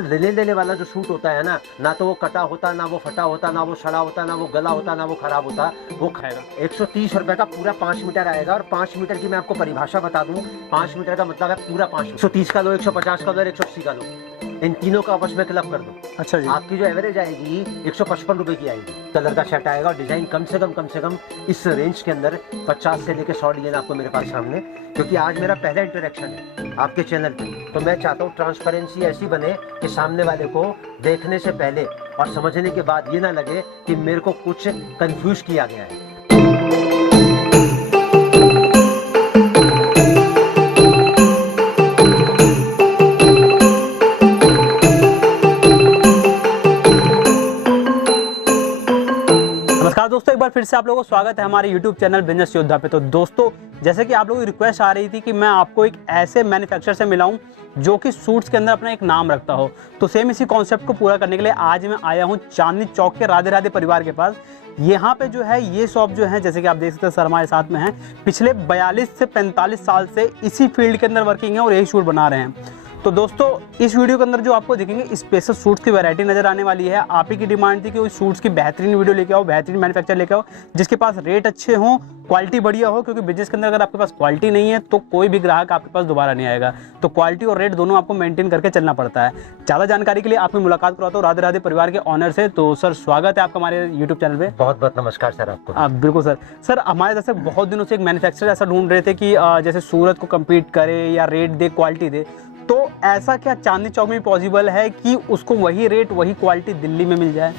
तो लेने देने वाला जो सूट होता है ना तो वो कटा होता, ना वो फटा होता, ना वो सड़ा होता, ना वो गला होता, ना वो खराब होता, वो खाएगा। 130 रुपए का पूरा 5 मीटर आएगा। और 5 मीटर की मैं आपको परिभाषा बता दूं, 5 मीटर का मतलब है पूरा 5। 130 का लो, 150 का लो, 180 का लो, इन तीनों का आपस में क्लब कर दो। अच्छा जी। आपकी जो एवरेज आएगी 155 रुपए की आएगी। कलर का शर्ट आएगा और डिजाइन कम से कम इस रेंज के अंदर 50 से लेकर 100 डिजाइन आपको मेरे पास सामने, क्योंकि आज मेरा पहला इंटरेक्शन है आपके चैनल पे, तो मैं चाहता हूँ ट्रांसपेरेंसी ऐसी बने कि सामने वाले को देखने से पहले और समझने के बाद ये ना लगे कि मेरे को कुछ कंफ्यूज किया गया है। दोस्तों, एक बार फिर से आप लोगों को स्वागत है हमारे YouTube चैनल बिजनेस योद्धा पे। तो दोस्तों, जैसे कि आप लोगों की रिक्वेस्ट आ रही थी कि मैं आपको एक ऐसे मैन्युफैक्चरर से मिलाऊं जो कि सूट्स के अंदर अपना एक नाम रखता हो, तो सेम इसी कॉन्सेप्ट को पूरा करने के लिए आज मैं आया हूं चांदनी चौक के राधे राधे परिवार के पास। यहाँ पे जो है ये शॉप जो है, जैसे कि आप देख सकते हैं सर हमारे साथ में है, पिछले 42 से 45 साल से इसी फील्ड के अंदर वर्किंग है और यही सूट बना रहे हैं। तो दोस्तों, इस वीडियो के अंदर जो आपको दिखेंगे स्पेशल सूट्स की वैरायटी नजर आने वाली है। आप ही की डिमांड थी कि उस सूट्स की बेहतरीन वीडियो लेके आओ, बेहतरीन मैन्युफैक्चर लेके आओ, जिसके पास रेट अच्छे हों, क्वालिटी बढ़िया हो, क्योंकि बिजनेस के अंदर अगर आपके पास क्वालिटी नहीं है तो कोई भी ग्राहक आपके पास दोबारा नहीं आएगा। तो क्वालिटी और रेट दोनों आपको मेंटेन करके चलना पड़ता है। ज़्यादा जानकारी के लिए आपकी मुलाकात करवाता हूँ राधे राधे परिवार के ऑनर से। तो सर, स्वागत है आपका हमारे यूट्यूब चैनल पे। बहुत बहुत नमस्कार सर आपको। बिल्कुल सर, हमारे जैसे बहुत दिनों से एक मैन्युफैक्चरर ऐसा ढूंढ रहे थे कि जैसे सूरत को कम्पीट करे या रेट दे, क्वालिटी दे, तो ऐसा क्या चांदनी चौक में पॉसिबल है कि उसको वही रेट वही क्वालिटी दिल्ली में मिल जाए?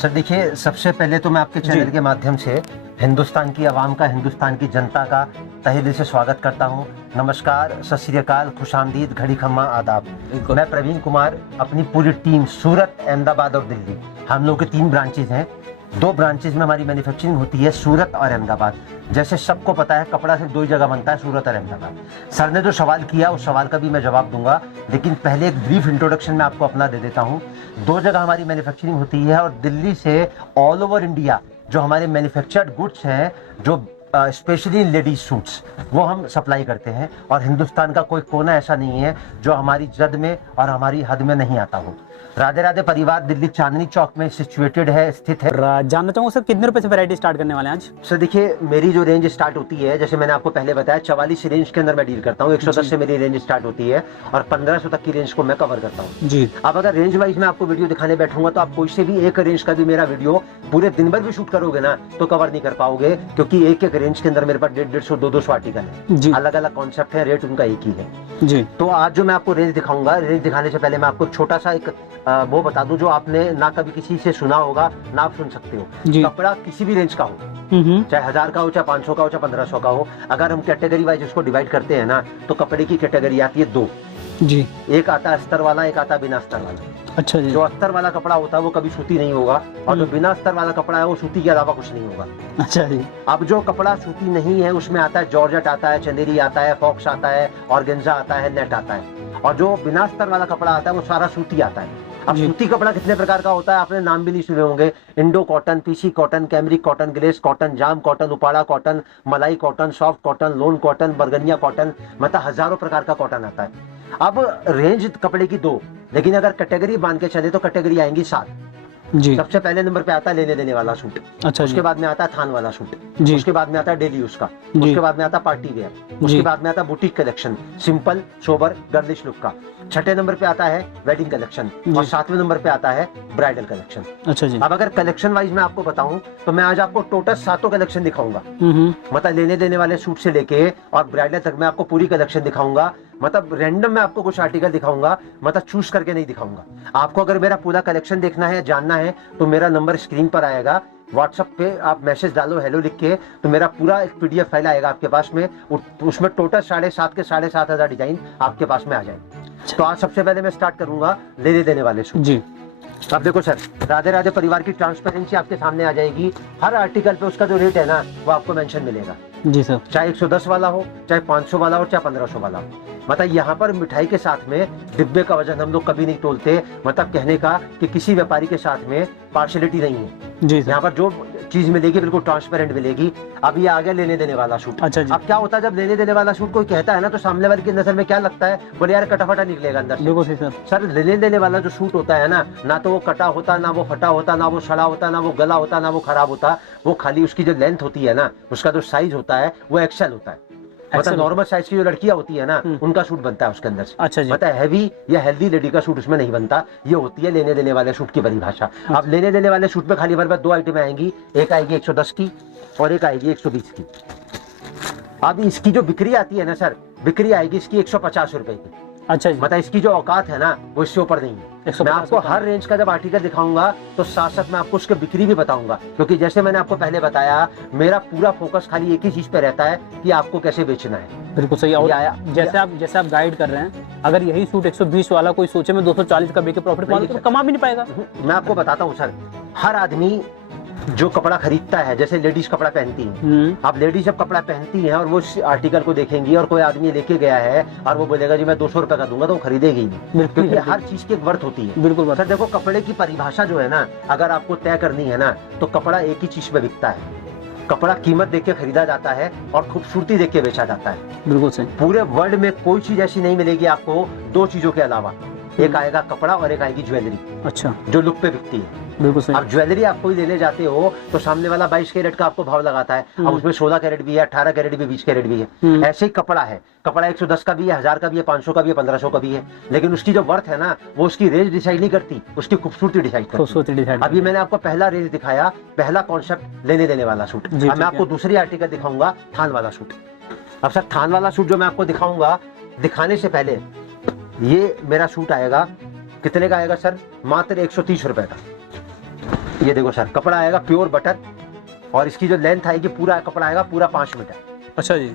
सर देखिए, सबसे पहले तो मैं आपके चैनल के माध्यम से हिंदुस्तान की आवाम का, हिंदुस्तान की जनता का तहे दिल से स्वागत करता हूं। नमस्कार, सत श्री अकाल, खुशामदीद, घड़ी खम्मा, आदाब। मैं प्रवीण कुमार, अपनी पूरी टीम सूरत, अहमदाबाद और दिल्ली, हम लोग के 3 ब्रांचेज हैं। 2 ब्रांचेज में हमारी मैन्युफैक्चरिंग होती है, सूरत और अहमदाबाद। जैसे सबको पता है, कपड़ा सिर्फ 2 ही जगह बनता है, सूरत और अहमदाबाद। सर ने जो सवाल किया उस सवाल का भी मैं जवाब दूंगा, लेकिन पहले एक ब्रीफ इंट्रोडक्शन मैं आपको अपना दे देता हूँ। 2 जगह हमारी मैन्युफैक्चरिंग होती है और दिल्ली से ऑल ओवर इंडिया जो हमारे मैन्युफैक्चर्ड गुड्स हैं, जो स्पेशली लेडीज सूट्स, वो हम सप्लाई करते हैं। और हिंदुस्तान का कोई कोना ऐसा नहीं है जो हमारी जद में और हमारी हद में नहीं आता हो। राधे राधे परिवार दिल्ली चांदनी चौक में सिचुएटेड है, स्थित है। जानना चाहूँगा सर, कितने रुपए से वैरायटी स्टार्ट करने वाले हैं आज? सर देखिए, मेरी जो रेंज स्टार्ट होती है, जैसे मैंने आपको पहले बताया, 44 रेंज के अंदर मैं डील करता हूँ। 110 से मेरी रेंज स्टार्ट होती है और 1500 तक की रेंज को मैं कवर करता हूँ जी। अब अगर रेंज वाइज मैं आपको वीडियो दिखाने बैठूंगा तो आप कोई से भी एक रेंज का भी मेरा वीडियो पूरे दिन भर भी शूट करोगे ना तो कवर नहीं कर पाओगे, क्योंकि एक रेंज के अंदर मेरे पास 150, 200 आर्टिकल है, अलग अलग कॉन्सेप्ट है, रेट उनका एक ही है जी। तो आज जो मैं आपको रेंज दिखाऊंगा, रेंज दिखाने से पहले मैं आपको छोटा सा एक वो बता दूं जो आपने ना कभी किसी से सुना होगा ना आप सुन सकते हो। कपड़ा किसी भी रेंज का हो, चाहे 1000 का हो, चाहे 500 का हो, चाहे 1500 का हो, अगर हम कैटेगरी वाइज इसको डिवाइड करते हैं ना तो कपड़े की कैटेगरी आती है 2 जी। एक आता है अस्तर वाला, एक आता है बिना अस्तर वाला। अच्छा जी। जो अस्तर वाला कपड़ा होता है वो कभी सूती नहीं होगा और जो बिना अस्तर वाला कपड़ा है वो सूती के अलावा कुछ नहीं होगा। अच्छा जी। अब जो कपड़ा सूती नहीं है उसमें आता है जॉर्जेट आता है, चंदेरी आता है, फॉक्स आता है, ऑर्गेन्जा आता है, नेट आता है। और जो बिना अस्तर वाला कपड़ा आता है वो सारा सूती आता है। अब सूती कपड़ा कितने प्रकार का होता है आपने नाम भी नहीं सुने होंगे। Indo cotton, PC cotton, cambric cotton, glace cotton, जाम cotton, Upada cotton, malai cotton, soft cotton, lawn cotton, बरगनिया कॉटन, मतलब हजारों प्रकार का कॉटन आता है। अब रेंज कपड़े की 2, लेकिन अगर कैटेगरी बांध के चले तो कैटेगरी आएंगी 7 जी। सबसे पहले नंबर पे आता है लेने देने वाला सूट। अच्छा। उसके बाद में आता है थान वाला सूट जी। उसके बाद में आता है डेली यूज का, उसके बाद में आता है पार्टी वेयर, उसके बाद में आता है boutique collection, simple sober girlish look का। 6ठे नंबर पे आता है वेडिंग कलेक्शन और 7वें नंबर पे आता है ब्राइडल कलेक्शन। अच्छा जी। अब अगर कलेक्शन वाइज मैं आपको बताऊं तो मैं आज आपको टोटल 7 कलेक्शन दिखाऊंगा, मतलब लेने देने वाले सूट से लेके और ब्राइडल तक मैं आपको पूरी कलेक्शन दिखाऊंगा। मतलब रैंडम मैं आपको कुछ आर्टिकल दिखाऊंगा, मतलब चूज करके नहीं दिखाऊंगा। आपको अगर मेरा पूरा कलेक्शन देखना है, जानना है, तो मेरा नंबर स्क्रीन पर आएगा, व्हाट्सएप पे आप मैसेज डालो हेलो लिख के, तो मेरा पूरा एक PDF फाइल आएगा आपके पास में, उसमें टोटल 7.5 के 7,500 डिजाइन आपके पास में आ जाएंगे। तो आज सबसे पहले मैं स्टार्ट करूंगा लेने देने वाले सूट जी। अब देखो सर, राधे राधे परिवार की ट्रांसपेरेंसी आपके सामने आ जाएगी। हर आर्टिकल पे उसका जो रेट है ना वो आपको मेंशन मिलेगा जी सर। चाहे 110 वाला हो, चाहे 500 वाला हो, चाहे 1500 वाला हो। मतलब यहाँ पर मिठाई के साथ में डिब्बे का वजन हम लोग कभी नहीं तोलते। मतलब कहने का कि किसी व्यापारी के साथ में पार्शियलिटी नहीं है जी। यहाँ पर जो चीज मिलेगी, बिल्कुल ट्रांसपेरेंट मिलेगी। अब ये आ गया लेने देने वाला शूट। अच्छा जी। अब क्या होता है जब लेने देने वाला शूट कोई कहता है ना, तो सामने वाले की नजर में क्या लगता है, बोले यार कटाफटा निकलेगा अंदर से। बिल्कुल सही सर। सर लेने देने वाला जो शूट होता है ना तो वो कटा होता, ना वो फटा होता, ना वो सड़ा होता, ना वो गला होता, ना वो खराब होता। वो खाली उसकी जो लेंथ होती है ना, उसका जो साइज होता है वो एक्सेल होता है। मतलब नॉर्मल साइज की जो लड़कियां होती है ना, उनका शूट बनता है उसके अंदर से। अच्छा जी। मतलब हैवी या हेल्दी लेडी का शूट उसमें नहीं बनता। ये होती है लेने देने वाले शूट की परिभाषा। अब लेने देने वाले शूट में खाली बार दो आइटमें आएंगी, एक आएगी 110 की और एक आएगी 120 की। अब इसकी जो बिक्री आती है ना सर, बिक्री आएगी इसकी 150 रुपए की। अच्छा जी। मतलब इसकी जो औकात है ना वो इससे ऊपर नहीं है। मैं आपको हर रेंज का जब आर्टिकल दिखाऊंगा तो साथ साथ मैं आपको उसकी बिक्री भी बताऊंगा, क्योंकि जैसे मैंने आपको पहले बताया, मेरा पूरा फोकस खाली एक ही चीज पे रहता है कि आपको कैसे बेचना है। बिल्कुल सही। और जैसे आप गाइड कर रहे हैं, अगर यही सूट 120 वाला कोई सोचे मैं 240 का बेके प्रॉफिट तो कमा भी नहीं पाएगा। मैं आपको बताता हूँ सर, हर आदमी जो कपड़ा खरीदता है, जैसे लेडीज कपड़ा पहनती है, अब लेडीज जब कपड़ा पहनती है और वो आर्टिकल को देखेंगी और कोई आदमी लेके गया है और वो बोलेगा जी मैं 200 रुपए का दूंगा, तो वो खरीदेगी नहीं, क्योंकि हर चीज की एक वर्थ होती है। बिल्कुल सर देखो, कपड़े की परिभाषा जो है ना, अगर आपको तय करनी है ना, तो कपड़ा एक ही चीज पे बिकता है। कपड़ा कीमत देख के खरीदा जाता है और खूबसूरती देख के बेचा जाता है। बिल्कुल सही। पूरे वर्ल्ड में कोई चीज ऐसी नहीं मिलेगी आपको दो चीजों के अलावा, एक आएगा कपड़ा और एक आएगी ज्वेलरी। अच्छा। जो लुक पे बिकती है। बिल्कुल सही। अब ज्वेलरी आप कोई लेने जाते हो तो सामने वाला 22 कैरेट का आपको भाव लगाता है, अब उसमें 16 कैरेट भी है, 18 कैरेट भी, 20 कैरेट भी है। ऐसे ही कपड़ा है, कपड़ा 110 का भी है, 1000 का भी है, 500 का भी है, 1500 का भी है, लेकिन उसकी जो वर्थ है ना, वो उसकी रेंज डिसाइड नहीं करती, उसकी खूबसूरती डिसाइड करती है। अभी मैंने आपको पहला रेंज दिखाया, पहला कॉन्सेप्ट लेने देने वाला सूट। अब मैं आपको दूसरी आर्टिकल दिखाऊंगा, थान वाला सूट। अब सर थान वाला सूट जो मैं आपको दिखाऊंगा, दिखाने से पहले ये मेरा सूट आएगा, कितने का आएगा सर? मात्र 130 रुपए का। ये देखो सर, कपड़ा आएगा प्योर बटर और इसकी जो लेंथ आएगी, पूरा कपड़ा आएगा पूरा 5 मीटर। अच्छा जी।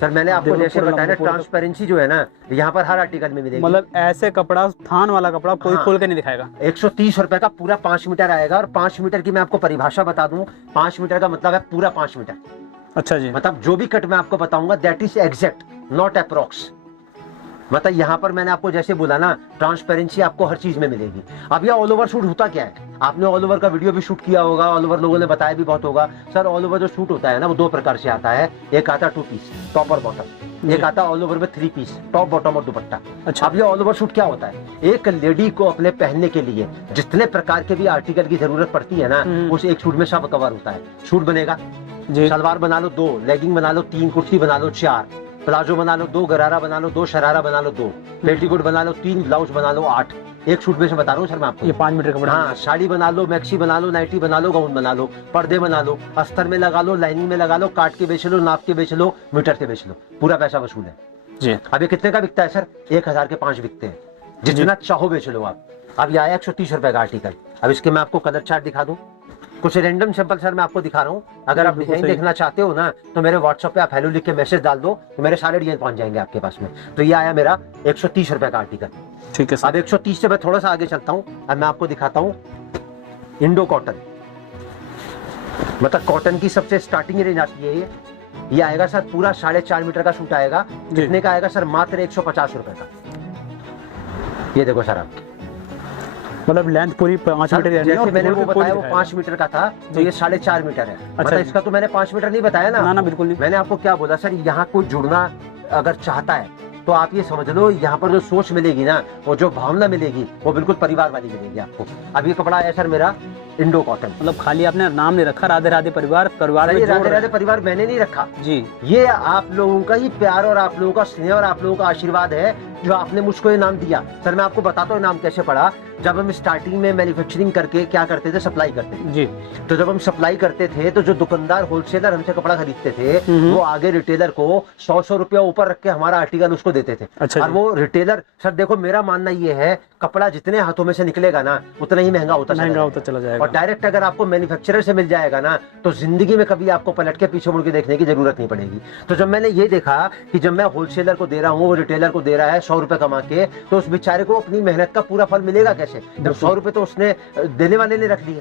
सर मैंने आपको जैसे बताया ना, ट्रांसपेरेंसी जो है ना, यहाँ पर हर आर्टिकल में मिलेगी। मतलब ऐसे कपड़ा, थान वाला कपड़ा कोई खोल के नहीं दिखाएगा। 130 रुपए का पूरा 5 मीटर आएगा। और 5 मीटर की मैं आपको परिभाषा बता दूं, 5 मीटर का मतलब है पूरा 5 मीटर। अच्छा जी। मतलब जो भी कट मैं आपको बताऊंगा that is exact, not approx. मतलब यहाँ पर मैंने आपको जैसे बोला ना, ट्रांसपेरेंसी आपको हर चीज में मिलेगी। अब यह ऑल ओवर शूट होता क्या है, आपने ऑल ओवर का वीडियो भी शूट किया होगा, ऑल ओवर लोगों ने बताया भी बहुत होगा। सर ऑल ओवर जो शूट होता है ना, वो दो प्रकार से आता है। एक आता है 2 पीस, टॉप और बॉटम। एक आता है ऑल ओवर में 3 पीस, टॉप बॉटम और दुपट्टा। अच्छा। अब ये ऑल ओवर शूट क्या होता है, एक लेडी को अपने पहनने के लिए जितने प्रकार के भी आर्टिकल की जरूरत पड़ती है ना, उस एक सूट में सब कवर होता है। सूट बनेगा, सलवार बना लो 2, लेगिंग बना लो 3, कुर्ती बना लो 4, प्लाजो बना लो 2, गरारा बना लो 2, शरारा बना लो 2, पेटीकोट बना लो 3, ब्लाउज बना लो 8। एक सूट में से बता रहा हूँ सर मैं आपको। ये 5 मीटर कपड़ा। हाँ, साड़ी बना लो, मैक्सी बना लो, नाइटी बना लो, गाउन बना लो, पर्दे बना लो, अस्तर में लगा लो, लाइनिंग में लगा लो, काट के बेच लो, नाप के बेच लो, मीटर से बेच लो, पूरा पैसा वसूल है जी। अब ये कितने का बिकता है सर? 1000 के 5 बिकते हैं, जितना चाहो बेच लो आप। अब ये आया 130 रुपए का आर्टिकल। अब इसके मैं आपको कलर चार्ट दिखा दूं, कुछ रैंडम सैंपल सर मैं आपको दिखा रहा हूँ। अगर आप डिजाइन देखना चाहते हो ना, तो मेरे व्हाट्सएप पे आप हेलो लिख के मैसेज डाल दो, तो मेरे सारे डिजाइन पहुंच जाएंगे आपके पास में। तो ये आया मेरा 130 रुपए का आर्टिकल। ठीक है सर। अब 130 से मैं थोड़ा सा आगे चलता हूँ। अब मैं आपको दिखाता हूँ इंडो कॉटन। मतलब कॉटन की सबसे स्टार्टिंग रेंज आती है ये आएगा सर पूरा 4.5 मीटर का सूट आएगा। कितने का आएगा सर? मात्र 150 रुपए का। ये देखो सर, आप मतलब लेंथ पूरी 5 मीटर है। जैसे मैंने वो बताया वो 5 मीटर का था, तो ये 4.5 मीटर है। मतलब इसका तो मैंने 5 मीटर नहीं बताया ना। ना बिल्कुल नहीं। मैंने आपको क्या बोला सर, यहाँ कोई जुड़ना अगर चाहता है तो आप ये समझ लो, यहाँ पर जो सोच मिलेगी ना, वो जो भावना मिलेगी, वो बिल्कुल परिवार वाली मिलेगी आपको। अब ये कपड़ा है सर मेरा इंडो कॉटन। मतलब खाली आपने नाम नहीं रखा राधे राधे परिवार, परिवार में राधे राधे परिवार मैंने नहीं रखा जी। ये आप लोगों का ही प्यार और आप लोगों का स्नेह और आप लोगों का आशीर्वाद है जो आपने मुझको ये नाम दिया। सर मैं आपको बताता हूँ नाम कैसे पड़ा। जब हम स्टार्टिंग में मैन्युफैक्चरिंग करके क्या करते थे, सप्लाई करते थे जी। तो जब हम सप्लाई करते थे तो जो दुकानदार होलसेलर हमसे कपड़ा खरीदते थे, वो आगे रिटेलर को 100 रुपया ऊपर रख के हमारा आर्टिकल उसको देते थे। अच्छा। और वो रिटेलर, सर देखो मेरा मानना ये है, कपड़ा जितने हाथों में से निकलेगा ना, उतना ही महंगा होता चला जाएगा। और डायरेक्ट अगर आपको मैन्युफैक्चरर से मिल जाएगा ना, तो जिंदगी में कभी आपको पलट के पीछे मुड़ के देखने की जरूरत नहीं पड़ेगी। तो जब मैंने ये देखा कि जब मैं होलसेलर को दे रहा हूँ, वो रिटेलर को दे रहा है 100 रुपए कमा के, तो उस बेचारे को अपनी मेहनत का पूरा फल मिलेगा कैसे? जब 100 रुपए तो उसने देने वाले ने रख लिए,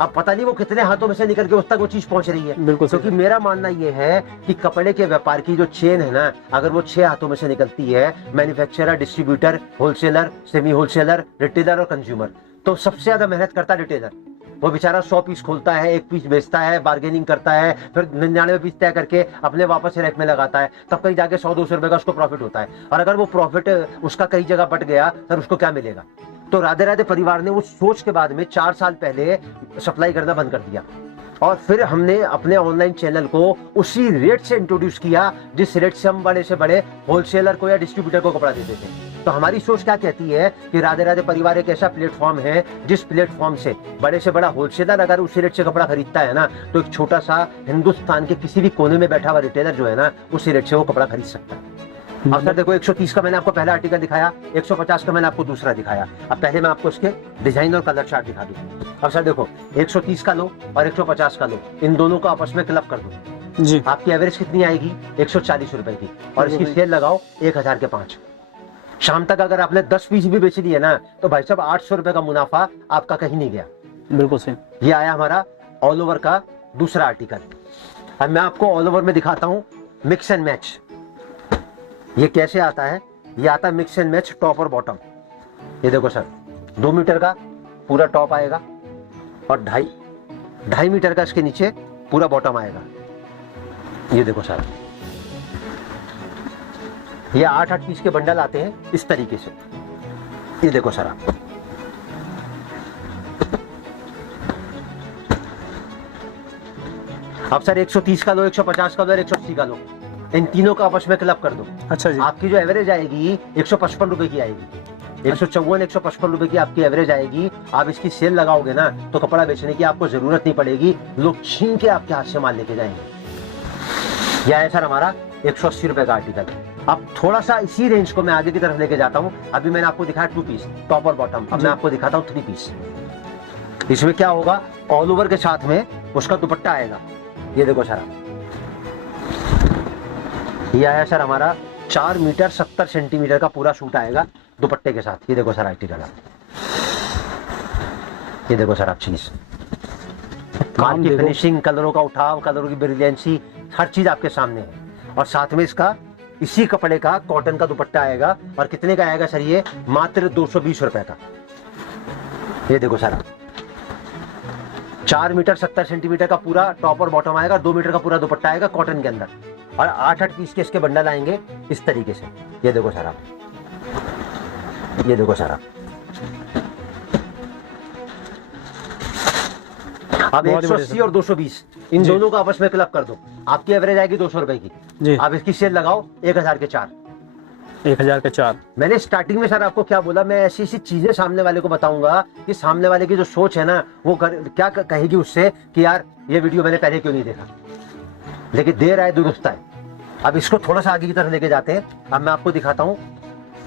अब पता नहीं वो कितने हाथों में से निकल के उस तक वो चीज पहुंच रही है। बिल्कुल। क्योंकि मेरा मानना ये है कि कपड़े के व्यापार की जो चेन है ना, अगर वो 6 हाथों में से निकलती है, manufacturer, distributor, wholesaler, semi wholesaler, retailer और कंज्यूमर, तो सबसे ज्यादा मेहनत करता रिटेलर। वो बेचारा 100 पीस खोलता है, 1 पीस बेचता है, बार्गेनिंग करता है, फिर 99 पीस तय करके अपने वापस रैक में लगाता है, तब कहीं जाके 100-200 रुपए का उसको प्रॉफिट होता है। और अगर वो प्रॉफिट उसका कई जगह बट गया तो उसको क्या मिलेगा? तो राधे राधे परिवार ने उस सोच के बाद में 4 साल पहले सप्लाई करना बंद कर दिया और फिर हमने अपने ऑनलाइन चैनल को उसी रेट से इंट्रोड्यूस किया जिस रेट से हम बड़े से बड़े होलसेलर को या डिस्ट्रीब्यूटर को कपड़ा देते थे। तो हमारी सोच क्या कहती है कि राधे राधे परिवार एक ऐसा प्लेटफॉर्म है जिस प्लेटफॉर्म से बड़े होलसेलर अगर उसी रेट से कपड़ा खरीदता है ना, तो एक छोटा सा हिंदुस्तान के किसी भी कोने में बैठा हुआ रिटेलर जो है ना, उसी रेट से वो कपड़ा खरीद सकता है। अब सर देखो 130 का मैंने आपको पहला आर्टिकल दिखाया, 150 का मैंने आपको दूसरा दिखाया। अब पहले मैं आपको इसके डिजाइन और कलर चार्ट दिखा दूं। अब सर देखो 130 का लो और 150 का लो, इन दोनों को आपस में क्लब कर दो जी। आपकी एवरेज कितनी आएगी? 140 रुपए की, और इसकी सेल लगाओ 1000 के 5। शाम तक अगर आपने 10 पीस भी बेच लिए ना, तो भाई साहब 800 रुपए का मुनाफा आपका कहीं नहीं गया। बिल्कुल सही। ये आया हमारा ऑल ओवर का दूसरा आर्टिकल। अब मैं आपको ऑल ओवर में दिखाता हूँ मिक्स एंड मैच। ये कैसे आता है? ये आता है मिक्स एंड मैच टॉप और बॉटम। ये देखो सर 2 मीटर का पूरा टॉप आएगा और 2.5 मीटर का इसके नीचे पूरा बॉटम आएगा। ये देखो सर, ये 8-8 पीस के बंडल आते हैं इस तरीके से। ये देखो सर आप, अब सर 130 का लो, 150 का लो, 180 का लो, इन तीनों का आपस में क्लब कर दो। अच्छा जी। आपकी जो एवरेज आएगी 155 रुपए की आएगी। 154-155 रुपए की आपकी एवरेज आएगी। आप इसकी सेल लगाओगे ना, तो कपड़ा बेचने की आपको जरूरत नहीं पड़ेगी, लोग छीन के आपके हाथ से माल लेके जाएंगे। यह है सर हमारा 180 रुपए का आर्टिकल। अब थोड़ा सा इसी रेंज को मैं आगे की तरफ लेके जाता हूँ। अभी मैंने आपको दिखाया 2 पीस टॉप और बॉटम, अब मैं आपको दिखाता हूँ 3 पीस। इसमें क्या होगा? ऑल ओवर के साथ में उसका दुपट्टा आएगा। ये देखो सर, ये आया सर हमारा 4 मीटर 70 सेंटीमीटर का पूरा सूट आएगा दुपट्टे के साथ। ये देखो सर आर्टिकल, ये देखो सर आप चीज, माल की फिनिशिंग, कलरों का उठाव, कलरों की ब्रिलियंसी, हर चीज आपके सामने है। और साथ में इसका इसी कपड़े का कॉटन का दुपट्टा आएगा। और कितने का आएगा सर? ये मात्र 220 रुपए का। ये देखो सर, 4 मीटर 70 सेंटीमीटर का पूरा टॉप और बॉटम आएगा, 2 मीटर का पूरा दुपट्टा आएगा कॉटन के अंदर, और 8-8 पीस के इसके बंडल आएंगे इस तरीके से। ये देखो सर आप, ये देखो सर आप, अब 180 और 220 इन दोनों को आपस में क्लब कर दो। आपकी एवरेज आएगी 200 रुपए की जी। आप इसकी सेल लगाओ 1000 के 4। 1000 के 4। मैंने स्टार्टिंग में सर आपको क्या बोला? मैं ऐसी ऐसी चीजें सामने वाले को बताऊंगा कि सामने वाले की जो सोच है ना, वो क्या कहेगी उससे कि यार ये वीडियो मैंने पहले क्यों नहीं देखा। लेकिन देर आए दुरुस्त आए। अब इसको थोड़ा सा आगे की तरफ लेके जाते हैं। अब मैं आपको दिखाता हूं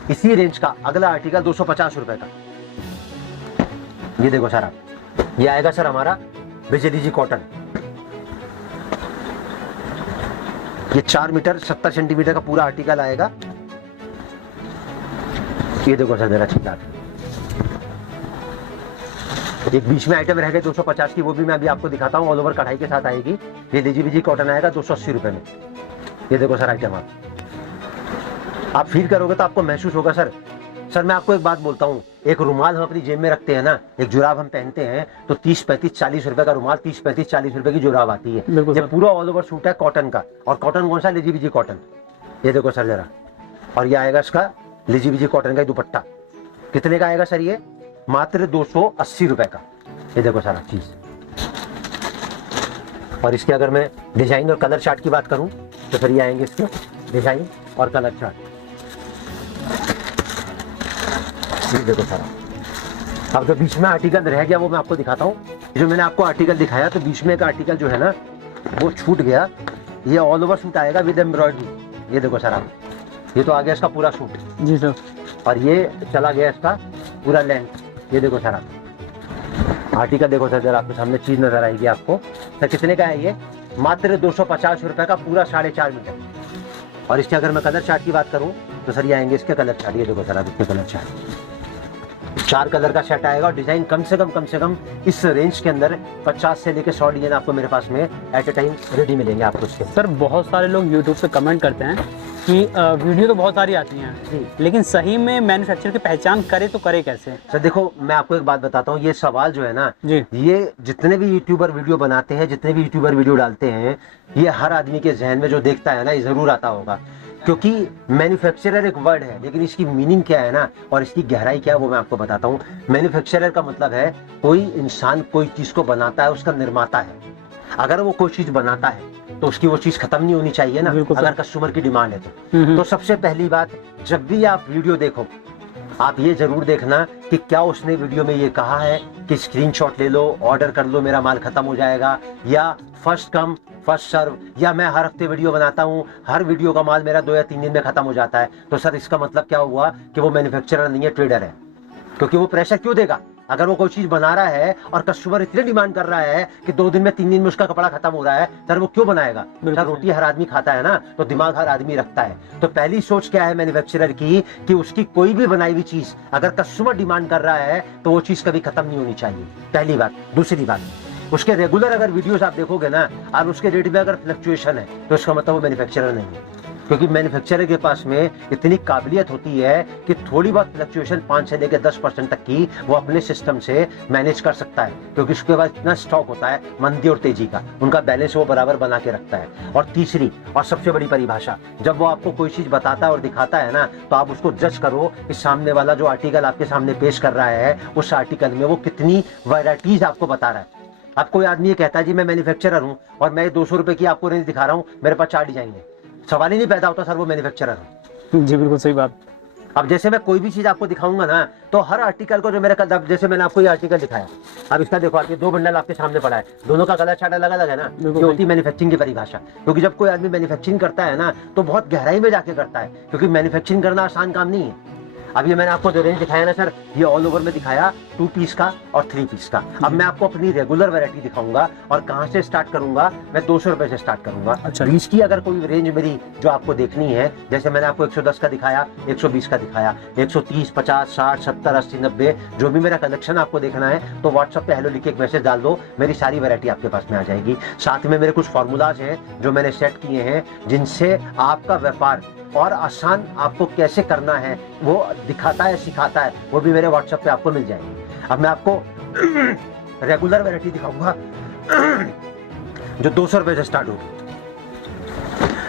इसी रेंज का अगला आर्टिकल 250 रुपए का। ये देखो सर आप, ये आएगा सर हमारा बिजली जी कॉटन। ये 4 मीटर 70 सेंटीमीटर का पूरा आर्टिकल आएगा। ये देखो सर जरा चिल्ला, एक बीच में आइटम रह गए 250 की, वो भी मैं अभी आपको दिखाता हूँ। ऑल ओवर कढ़ाई के साथ आएगी। ये लीजी कॉटन आएगा 280 रुपए में। ये देखो सर आइटम, आप फील करोगे तो आपको महसूस होगा। सर मैं आपको एक बात बोलता हूँ, एक रुमाल हम अपनी जेब में रखते हैं ना, एक जुराब हम पहनते हैं, तो 30-35-40 रुपए का रुमाल, 30-35-40 रुपए की जुराब आती है। ये पूरा ऑल ओवर सूट है कॉटन का। और कॉटन कौन सा? लीजी कॉटन। ये देखो सर जरा, और ये आएगा इसका लीजी कॉटन का दुपट्टा। कितने का आएगा सर? ये मात्र 280 रुपए का। ये देखो सारा चीज। और इसके अगर मैं डिजाइन और कलर चार्ट की बात करूं तो सर ये आएंगे इसके डिजाइन और कलर चार्ट। ये देखो सारा। अब जो बीच में आर्टिकल रह गया वो मैं आपको दिखाता हूँ। जो मैंने आपको आर्टिकल दिखाया, तो बीच में एक आर्टिकल जो है ना वो छूट गया। ये ऑल ओवर सूट आएगा विद एम्ब्रॉयडरी। ये देखो सारा, ये तो आ गया इसका पूरा सूट जी सर। और ये चला गया इसका पूरा लेंथ। ये देखो सर आप, आर्टिकल देखो सर जरा, आपके सामने चीज नजर आएगी आपको। सर कितने का है? ये मात्र 250 रुपए का पूरा 4.5 मीटर। और इसके अगर मैं कलर चार्ट की बात करूं तो सर ये आएंगे इसके कलर चार्ट। ये देखो सर आप, इसके कलर चार्ट 4 कलर का सेट आएगा। और डिजाइन कम से कम इस रेंज के अंदर 50 से लेकर 100 डिजाइन आपको मेरे पास में एट ए टाइम रेडी मिलेंगे आपको उसके। सर बहुत सारे लोग यूट्यूब पे कमेंट करते हैं कि वीडियो तो बहुत सारी आती हैं जी। लेकिन सही में मैन्युफैक्चरर की पहचान करे तो करे कैसे? सर देखो, मैं आपको एक बात बताता हूँ, ये सवाल जो है ना जी। ये जितने भी यूट्यूबर वीडियो बनाते हैं, जितने भी यूट्यूबर वीडियो डालते हैं, ये हर आदमी के जहन में जो देखता है ना, ये जरूर आता होगा। क्योंकि मैन्युफैक्चरर एक वर्ड है, लेकिन इसकी मीनिंग क्या है ना और इसकी गहराई क्या है वो मैं आपको बताता हूँ। मैन्युफैक्चरर का मतलब है कोई इंसान कोई चीज को बनाता है, उसका निर्माता है। अगर वो कोई चीज बनाता है तो उसकी वो चीज खत्म नहीं होनी चाहिए ना, अगर कस्टमर की डिमांड है तो सबसे पहली बात, जब भी आप वीडियो देखो आप ये जरूर देखना कि क्या उसने वीडियो में ये कहा है कि स्क्रीनशॉट ले लो, ऑर्डर कर लो, मेरा माल खत्म हो जाएगा, या फर्स्ट कम फर्स्ट सर्व, या मैं हर हफ्ते वीडियो बनाता हूँ, हर वीडियो का माल मेरा 2 या 3 दिन में खत्म हो जाता है। तो सर इसका मतलब क्या हुआ कि वो मैन्युफैक्चरर नहीं है, ट्रेडर है। क्योंकि वो प्रेशर क्यों देगा? अगर वो कोई चीज बना रहा है और कस्टमर इतने डिमांड कर रहा है कि 2 दिन में 3 दिन में उसका कपड़ा खत्म हो रहा है, सर वो क्यों बनाएगा? सर रोटी हर आदमी खाता है ना, तो दिमाग हर आदमी रखता है। तो पहली सोच क्या है मैन्युफैक्चरर की कि उसकी कोई भी बनाई हुई चीज अगर कस्टमर डिमांड कर रहा है तो वो चीज कभी खत्म नहीं होनी चाहिए, पहली बात। दूसरी बात, उसके रेगुलर अगर वीडियोस आप देखोगे ना और उसके रेट में अगर फ्लक्चुएशन है तो उसका मतलब वो मैन्युफैक्चरर नहीं है। क्योंकि मैन्युफैक्चरर के पास में इतनी काबिलियत होती है कि थोड़ी बहुत फ्लक्चुएशन 5 से लेकर 10% तक की वो अपने सिस्टम से मैनेज कर सकता है, क्योंकि उसके पास इतना स्टॉक होता है मंदी और तेजी का, उनका बैलेंस वो बराबर बना के रखता है। और तीसरी और सबसे बड़ी परिभाषा, जब वो आपको कोई चीज बताता है और दिखाता है ना तो आप उसको जज करो कि सामने वाला जो आर्टिकल आपके सामने पेश कर रहा है उस आर्टिकल में वो कितनी वैरायटीज आपको बता रहा है। अब कोई आदमी ये कहता है जी मैं मैन्युफैक्चरर हूँ और मैं 200 रुपए की आपको रेंज दिखा रहा हूँ, मेरे पास 4 डिजाइन है, सवाल ही नहीं पैदा होता सर वो मैन्युफैक्चरर है। जी बिल्कुल सही बात। अब जैसे मैं कोई भी चीज आपको दिखाऊंगा ना तो हर आर्टिकल को जो मेरे कलर, जैसे मैंने आपको ये आर्टिकल दिखाया, अब इसका देखो आपके 2 बंडल आपके सामने पड़ा है, दोनों का कलर चार्ट अलग अलग है ना, ये होती है मैन्युफैक्चरिंग की परिभाषा। क्योंकि जब कोई आदमी मैन्युफैक्चरिंग करता है ना तो बहुत गहराई में जाके करता है, क्योंकि मैन्युफैक्चरिंग करना आसान काम नहीं है। अब ये मैंने आपको जो रेंज दिखाया ना सर, ये ऑल ओवर में दिखाया 2 पीस का और 3 पीस का। अब मैं आपको अपनी रेगुलर वैरायटी दिखाऊंगा और कहां से स्टार्ट करूंगा, मैं 200 रुपए से स्टार्ट करूंगा। अच्छा। 20 की अगर कोई रेंज मेरी जो आपको देखनी है, जैसे मैंने आपको 110 का दिखाया, 120 का दिखाया, 130, 50, 60, 70, 80, 90, जो भी मेरा कलेक्शन आपको देखना है तो व्हाट्सएप पे हेलो लिख के एक मैसेज डाल दो, मेरी सारी वैरायटी आपके पास में आ जाएगी। साथ में मेरे कुछ फॉर्मूलाज हैं जो मैंने सेट किए हैं, जिनसे आपका व्यापार और आसान आपको कैसे करना है वो दिखाता है, सिखाता है, वो भी मेरे व्हाट्सएप पे आपको मिल जाएगी। अब मैं आपको रेगुलर वैरायटी दिखाऊंगा जो 200 रुपए से स्टार्ट होगी।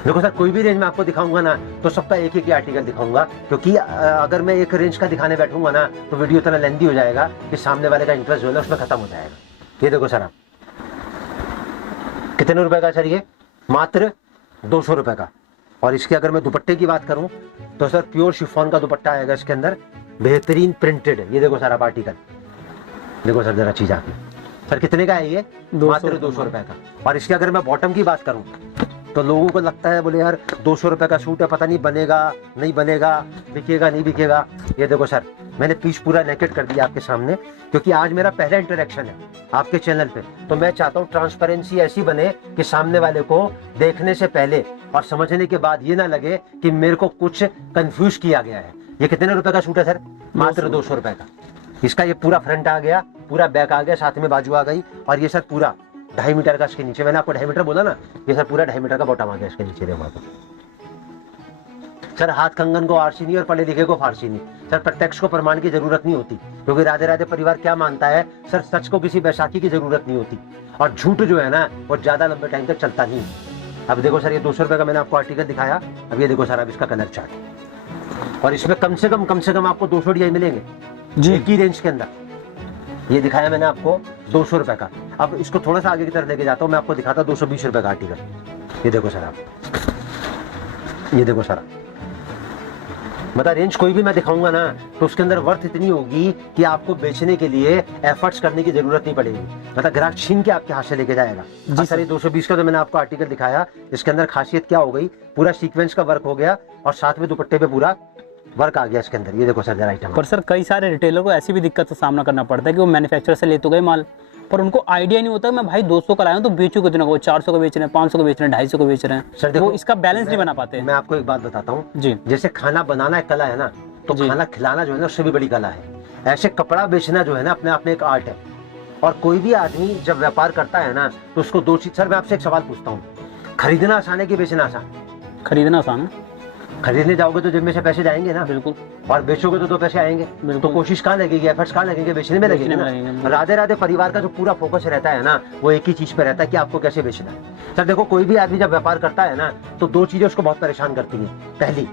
देखो सर, कोई भी रेंज में आपको दिखाऊंगा ना तो सबका एक एक आर्टिकल दिखाऊंगा, क्योंकि अगर मैं एक रेंज का दिखाने बैठूंगा ना तो वीडियो इतना लेंथी हो जाएगा कि सामने वाले का इंटरेस्ट जो है उसमें खत्म हो जाएगा। ये देखो सर, आप कितने रुपए का सर? ये मात्र 200 रुपए का। और इसके अगर मैं दुपट्टे की बात करूं तो सर प्योर शिफॉन का दुपट्टा आएगा इसके अंदर, बेहतरीन प्रिंटेड। ये देखो सर आप आर्टिकल देखो सर जरा चीज आपने, सर कितने का है ये? मात्र 200 रुपए का। और इसके अगर मैं बॉटम की बात करूं तो लोगों को लगता है बोले यार 200 रुपए का सूट है, पता नहीं बनेगा नहीं बनेगा, बिकेगा नहीं बिकेगा। ये देखो सर, मैंने पीस पूरा नेकेट कर दिया आपके सामने, क्योंकि आज मेरा पहला इंटरेक्शन है आपके चैनल पे, तो मैं चाहता हूँ ट्रांसपेरेंसी ऐसी बने कि सामने वाले को देखने से पहले और समझने के बाद ये ना लगे कि मेरे को कुछ कंफ्यूज किया गया है। ये कितने रुपए का सूट है सर? मात्र 200 रुपए का। इसका ये पूरा फ्रंट आ गया, पूरा बैक आ गया, साथ में बाजू आ गई, और ये सर पूरा 2.5 मीटर का इसके नीचे, मैंने आपको 2.5 मीटर बोला ना, ये सर पूरा 2.5 मीटर का बॉटम आ गया इसके नीचे। देखो आपको सर, हाथ कंगन को आरसी नहीं और पढ़े लिखे को फारसी नहीं। सर प्रत्यक्ष को प्रमाण की जरूरत नहीं होती, क्योंकि राधे राधे परिवार क्या मानता है सर, सच को किसी बैसाखी की जरूरत नहीं होती, और झूठ जो है ना वो ज्यादा लंबे टाइम तक चलता नहीं। अब देखो सर, ये 200 रुपए का मैंने आपको आर्टिकल दिखाया। अब ये देखो सर अब इसका कलर चार्ट, और इसमें कम से कम आपको 200 डिजाइन मिलेंगे जी, एक ही रेंज के अंदर। ये दिखाया मैंने आपको 200 रुपए का। अब इसको थोड़ा सा आगे की तरफ लेके जाता हूँ, मैं आपको दिखाता हूँ 220 रुपए का आर्टिकल। ये देखो सर आप, ये देखो सर, मतलब रेंज कोई भी मैं दिखाऊंगा ना तो उसके अंदर वर्थ इतनी होगी कि आपको बेचने के लिए एफर्ट्स करने की जरूरत नहीं पड़ेगी, मतलब ग्राहक छीन के आपके हाथ से लेके जाएगा जी। सर ये 220 का तो मैंने आपको आर्टिकल दिखाया, इसके अंदर खासियत क्या हो गई, पूरा सीक्वेंस का वर्क हो गया और साथ में दुपट्टे पे पूरा वर्क आ गया इसके अंदर। ये देखो सर जरा आइटम। पर सर कई सारे रिटेलर को ऐसी भी दिक्कत का सामना करना पड़ता है कि वो मैन्युफैक्चरर से ले तो गए माल, पर उनको आइडिया नहीं होता मैं भाई 200 का लाया हूं तो बेचू कितना को, 400 का बेच रहे हैं, 500 का बेच रहे हैं, 250 का बेच रहे हैं। सर देखो, इसका बैलेंस नहीं बना पाते। मैं आपको एक बात बताता हूँ जी, जैसे खाना बनाना एक कला है ना, तो खाना खिलाना जो है ना उससे भी बड़ी कला है। ऐसे कपड़ा बेचना जो है ना अपने आप में एक आर्ट है। और कोई भी आदमी जब व्यापार करता है ना तो उसको दो चीज। सर मैं आपसे एक सवाल पूछता हूँ, खरीदना आसान है कि बेचना आसान? खरीदना आसान है। खरीदने जाओगे तो जेब में से पैसे जाएंगे ना, बिल्कुल, और बेचोगे तो 2 पैसे आएंगे। तो कोशिश कहाँ लगेगी, एफर्ट्स कहाँ लगेंगे, बेचने में लगेंगे ना। राधे राधे परिवार का जो पूरा फोकस रहता है ना, वो एक ही चीज पे रहता है कि आपको कैसे बेचना है। सर देखो, कोई भी आदमी जब व्यापार करता है ना, तो 2 चीजें उसको बहुत परेशान करती है। पहली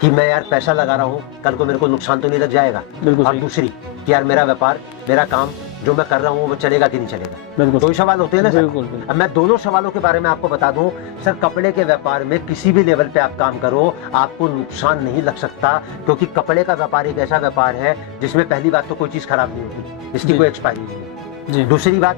कि मैं यार पैसा लगा रहा हूँ, कल को मेरे को नुकसान तो नहीं लग जाएगा, और दूसरी कि यार मेरा व्यापार, मेरा काम जो मैं कर रहा हूँ वो चलेगा कि नहीं चलेगा। 2 सवाल होते हैं ना सर। अब मैं दोनों सवालों के बारे में आपको बता दूं। सर कपड़े के व्यापार में किसी भी लेवल पे आप काम करो, आपको नुकसान नहीं लग सकता, क्योंकि कपड़े का व्यापार एक ऐसा व्यापार है जिसमें पहली बात तो कोई चीज खराब नहीं होती, इसकी कोई एक्सपायरी नहीं है। दूसरी बात,